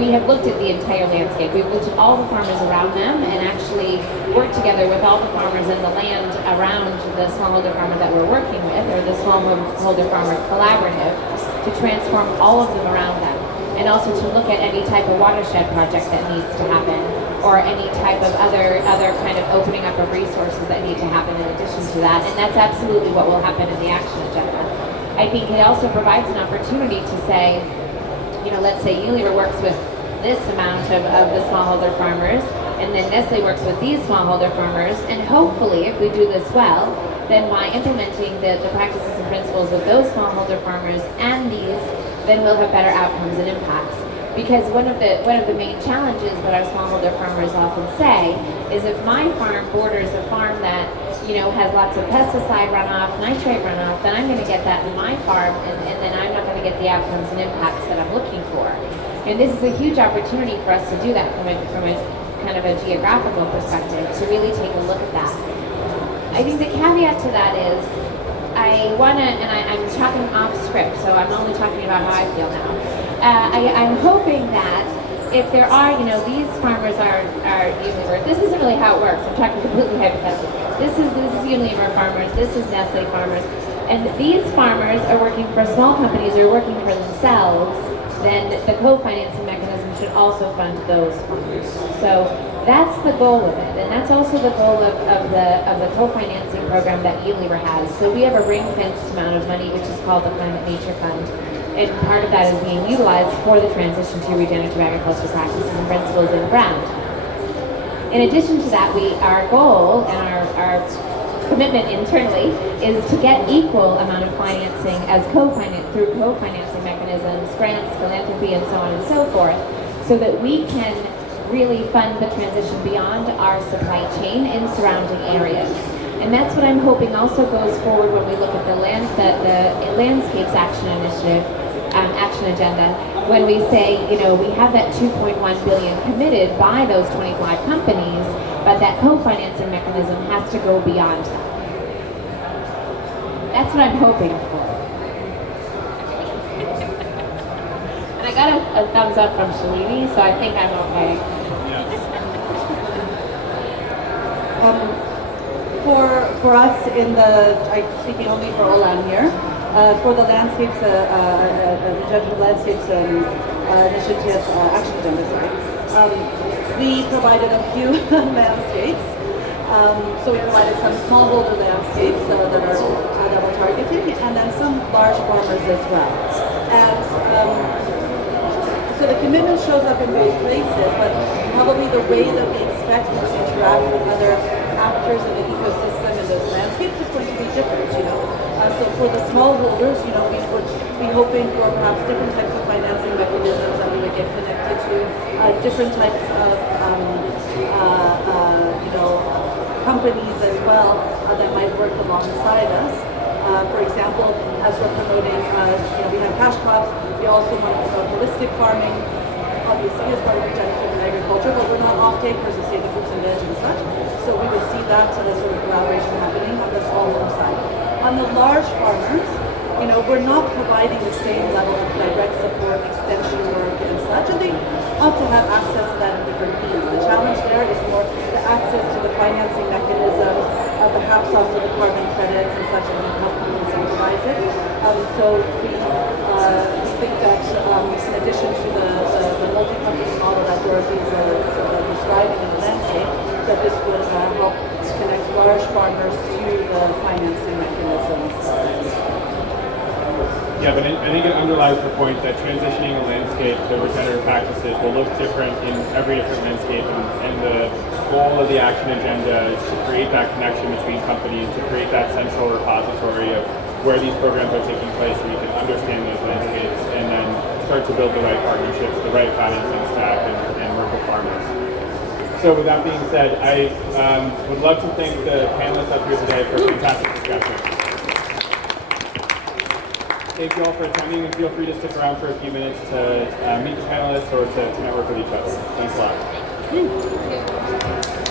we have looked at the entire landscape. We've looked at all the farmers around them and actually worked together with all the farmers in the land around the smallholder farmer that we're working with, or the smallholder farmer collaborative, to transform all of them around them, and also to look at any type of watershed project that needs to happen, or any type of other kind of opening up of resources that need to happen in addition to that. And that's absolutely what will happen in the action agenda. I think it also provides an opportunity to say, you know, let's say Unilever works with this amount of the smallholder farmers, and then Nestle works with these smallholder farmers, and hopefully, if we do this well, then by implementing the practices and principles of those smallholder farmers and these, then we'll have better outcomes and impacts. Because one of the main challenges that our smallholder farmers often say is, if my farm borders a farm that, you know, has lots of pesticide runoff, nitrate runoff, then I'm going to get that in my farm, and then I'm not going to get the outcomes and impacts that I'm looking for. And this is a huge opportunity for us to do that from a kind of a geographical perspective, to really take a look at that. I think the caveat to that is, I'm talking off script, so I'm only talking about how I feel now. I'm hoping that if there are, you know, these farmers are Unilever. This isn't really how it works. I'm talking completely hypothetically. This is Unilever farmers. This is Nestle farmers, and these farmers are working for small companies or working for themselves. Then the co-financing mechanism should also fund those farmers. So that's the goal of it, and that's also the goal of the co-financing program that Unilever has. So we have a ring-fenced amount of money, which is called the Climate Nature Fund, and part of that is being utilized for the transition to regenerative agriculture practices and principles in the ground. In addition to that, our goal and our commitment internally is to get equal amount of financing as through co-financing mechanisms, grants, philanthropy, and so on and so forth, so that we can really fund the transition beyond our supply chain in surrounding areas. And that's what I'm hoping also goes forward when we look at the landscapes action initiative, action agenda, when we say, you know, we have that 2.1 billion committed by those 25 companies, but that co-financing mechanism has to go beyond that. That's what I'm hoping for. And I got a thumbs up from Shalini, so I think I'm okay. For us I'm speaking only for Olan here, for the landscapes, regenerative landscapes initiative action agenda, we provided a few landscapes. So we provided some smallholder landscapes that we're targeting, and then some large farmers as well. And so the commitment shows up in both places, but probably the way that we expect to interact with other actors in the ecosystem in those landscapes is going to be different, you know. So for the smallholders, you know, we would be hoping for perhaps different types of financing mechanisms that we would get connected to, different types of, you know, companies as well that might work alongside us. For example, as we're promoting, you know, we have cash crops, we also want to promote holistic farming, obviously as part of regenerative agriculture, but we're not off-takers of, say, the fruits and veg and such. So we would see that sort of collaboration happening on the smallholder side. On the large farmers, you know, we're not providing the same level of direct support, extension work and such, and they ought to have access to that in different means. The challenge there is more the access to the financing mechanisms, perhaps also the carbon credits and such, and how can we incentivize it. So we think that in addition to the multi-company model that Dorothy's describing in the landscape, that this would help connect large farmers to the financing mechanisms. Yeah, but I think it underlies the point that transitioning a landscape to regenerative practices will look different in every different landscape, and the goal of the action agenda is to create that connection between companies, to create that central repository of where these programs are taking place so we can understand those landscapes and then start to build the right partnerships, the right financing stack, and work with farmers. So with that being said, I would love to thank the panelists up here today for a fantastic discussion. Thank you all for attending, and feel free to stick around for a few minutes to meet the panelists or to network with each other. Thanks a lot.